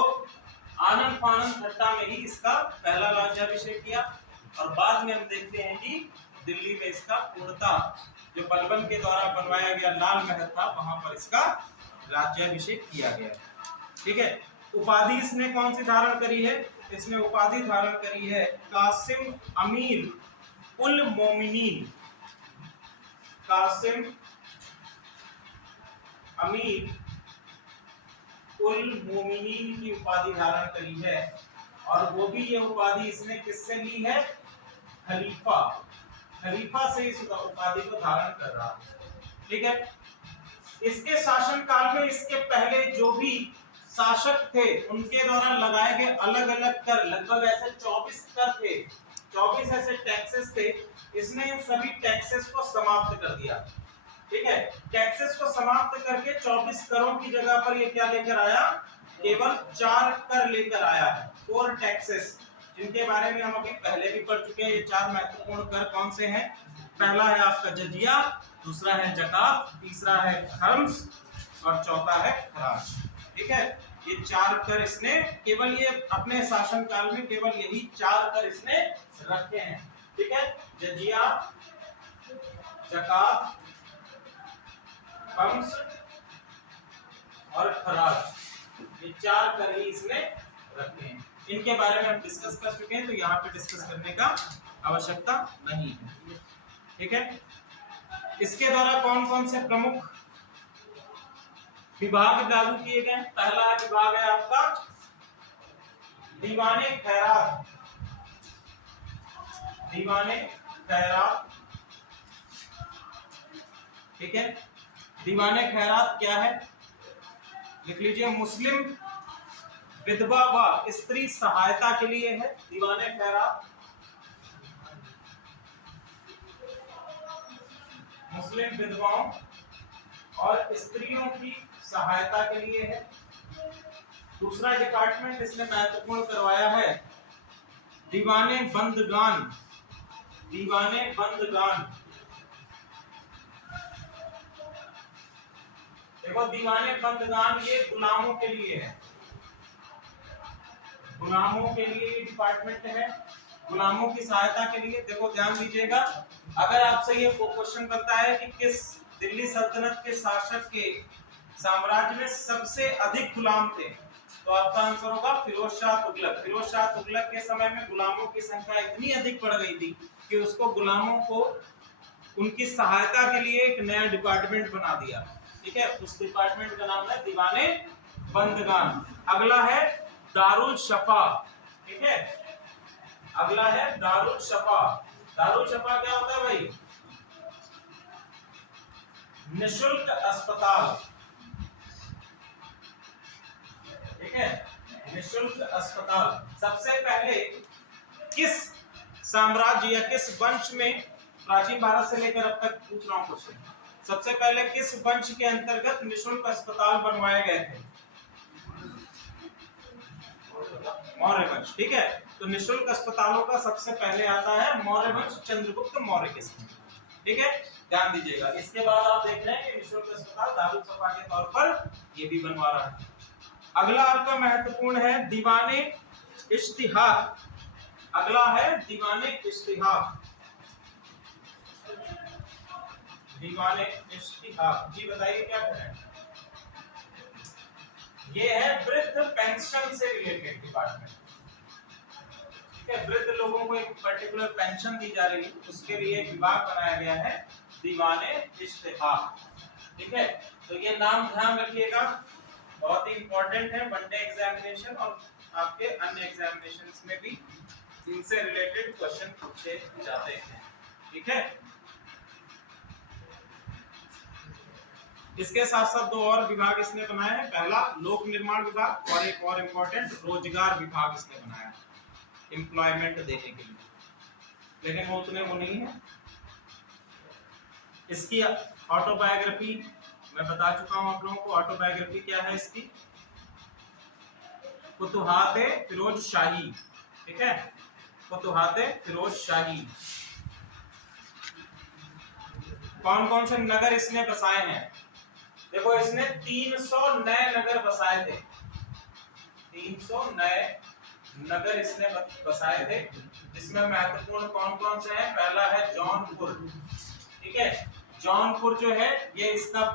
आनंद फानंद ठट्टा में ही इसका पहला राज्याभिषेक किया और बाद में हम देखते हैं कि दिल्ली में इसका पूर्णतः जो बलबन के द्वारा बनवाया गया लाल महल था वहां पर इसका राज्याभिषेक किया गया। ठीक है, उपाधि इसने कौन सी धारण करी है? इसने उपाधि धारण करी है कासिम अमीर उल मोमिनीन। कासिम अमीर उल मोमिनीन की उपाधि धारण करी है और वो भी ये उपाधि इसने किससे ली है? खलीफा। खलीफा से इस उपाधि को धारण कर रहा है। ठीक है, इसके शासन काल में इसके पहले जो भी शासक थे उनके द्वारा लगाए गए अलग अलग कर, लगभग ऐसे 24 कर थे, 24 ऐसे टैक्सेस थे। इसने इन सभी टैक्सेस को समाप्त कर दिया। ठीक है, टैक्सेस को समाप्त करके 24 करों की जगह पर ये क्या लेकर आया? केवल 4 कर लेकर आया है, 4 टैक्सेस, जिनके बारे में हम अभी पहले भी पढ़ चुके हैं। ये 4 महत्वपूर्ण कर कौन से हैं? पहला है आपका जजिया, दूसरा है ज़कात, तीसरा है खर्म्स और चौथा है खराज। ठीक है, ये 4 कर इसने केवल ये अपने शासन काल में केवल यही 4 कर इसने रखे हैं। ठीक है, जजिया, ज़कात, खम्स और खराज, ये 4 कर ही इसने रखे हैं। इनके बारे में हम डिस्कस कर चुके हैं तो यहाँ पे डिस्कस करने का आवश्यकता नहीं है। ठीक है, इसके द्वारा कौन कौन से प्रमुख विभाग लागू किए गए? पहला विभाग है आपका दीवाने खैरात। दीवाने खैरात। ठीक है, दीवाने खैरात क्या है? लिख लीजिए, मुस्लिम विधवा व स्त्री सहायता के लिए है दीवाने खैरात। मुस्लिम विधवाओं और स्त्रियों की सहायता के लिए है। दूसरा डिपार्टमेंट इसने महत्वपूर्ण करवाया है दीवाने बंदगान। दीवाने बंदगान, देखो दीवाने बंदगान ये गुलामों के लिए है। गुलामों के लिए ये डिपार्टमेंट है, गुलामों की सहायता के लिए। देखो ध्यान दीजिएगा, अगर आपसे ये क्वेश्चन बनता है कि किस दिल्ली सल्तनत के शासक के साम्राज्य में सबसे अधिक गुलाम थे, तो आपका आंसर होगा फिरोज शाह तुगलक। फिरोज शाह तुगलक के समय में गुलामों की संख्या इतनी अधिक बढ़ गई थी कि उसको गुलामों को उनकी सहायता के लिए एक नया डिपार्टमेंट बना दिया। ठीक है, उस डिपार्टमेंट का नाम है दीवाने बंदगान। अगला है दारुल शफा। ठीक है, अगला है दारुल शफा। दारुल शफा क्या होता है भाई? निशुल्क अस्पताल। ठीक है, निशुल्क अस्पताल। सबसे पहले किस साम्राज्य या किस वंश में, प्राचीन भारत से लेकर अब तक पूछ रहा हूं क्वेश्चन, सबसे पहले किस वंश के अंतर्गत निशुल्क अस्पताल बनवाए गए थे? मौर्य वंश। ठीक है, तो निशुल्क अस्पतालों का सबसे पहले आता है मौर्य वंश, चंद्रगुप्त मौर्य के समय। ठीक है, ध्यान दीजिएगा। इसके बाद आप देख रहे हैं कि निशुल्क अस्पताल दारुल शफा के तौर पर ये भी बनवा रहा है। अगला आपका महत्वपूर्ण है दीवाने इश्तिहार। अगला है दीवाने इश्तिहार। दीवाने इश्तिहाक। जी बताइए क्या करें। ये है वृद्ध पेंशन से रिलेटेड डिपार्टमेंट। ठीक है, वृद्ध लोगों को एक पर्टिकुलर पेंशन दी जा रही है, उसके लिए एक विभाग बनाया गया है दीवाने इश्तिहाक। ठीक है, तो ये नाम ध्यान रखिएगा, बहुत ही इंपॉर्टेंट है वनडे एग्जामिनेशन और आपके अन्य एग्जामिनेशंस में भी इनसे रिलेटेड क्वेश्चन पूछे जाते हैं। ठीक है, इसके साथ साथ दो और विभाग इसने बनाए हैं। पहला लोक निर्माण विभाग और एक और इम्पोर्टेंट रोजगार विभाग इसने बनाया है एम्प्लॉयमेंट देने के लिए, लेकिन वो उतने वो नहीं है। इसकी ऑटोबायोग्राफी मैं बता चुका हूं आप लोगों को। ऑटोबायोग्राफी क्या है इसकी? फुतुहाते फिरोज शाही। ठीक है, फुतुहाते फिरोज शाही। कौन कौन से नगर इसने बसाए हैं? देखो, इसने 300 नए नगर बसाए थे। 300 नए नगर इसने बसाए थे, जिसमें महत्वपूर्ण कौन कौन से हैं? पहला है जौनपुर। ठीक है, जौनपुर जो है ये इसका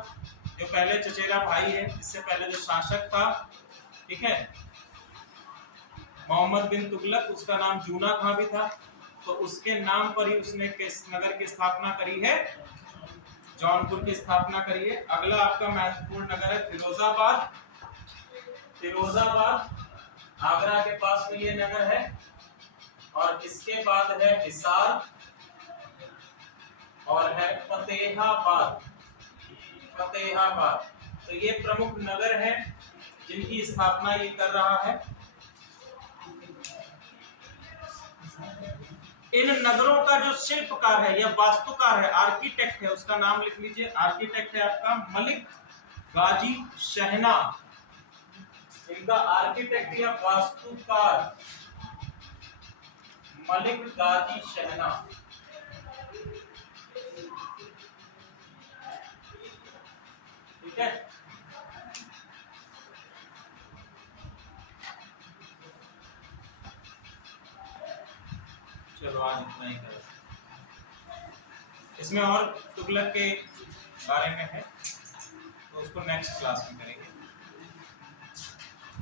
जो पहले चचेरा भाई है, इससे पहले जो शासक था, ठीक है, मोहम्मद बिन तुगलक, उसका नाम जूना खां भी था, तो उसके नाम पर ही उसने किस नगर की स्थापना करी है? जौनपुर की स्थापना करी है। अगला आपका महत्वपूर्ण नगर है फिरोजाबाद। फिरोजाबाद आगरा के पास में ये नगर है। और इसके बाद है हिसार और है फतेहाबाद। फतेहाबाद, तो ये प्रमुख नगर हैं जिनकी स्थापना ये कर रहा है। इन नगरों का जो शिल्पकार है या वास्तुकार है, आर्किटेक्ट है, उसका नाम लिख लीजिए। आर्किटेक्ट है आपका मलिक गाजी शहना। इनका आर्किटेक्ट या वास्तुकार मलिक गाजी शहना। ठीक है, चलो आज इतना ही करें। इसमें और तुगलक के बारे में है, तो उसको नेक्स्ट क्लास में करेंगे।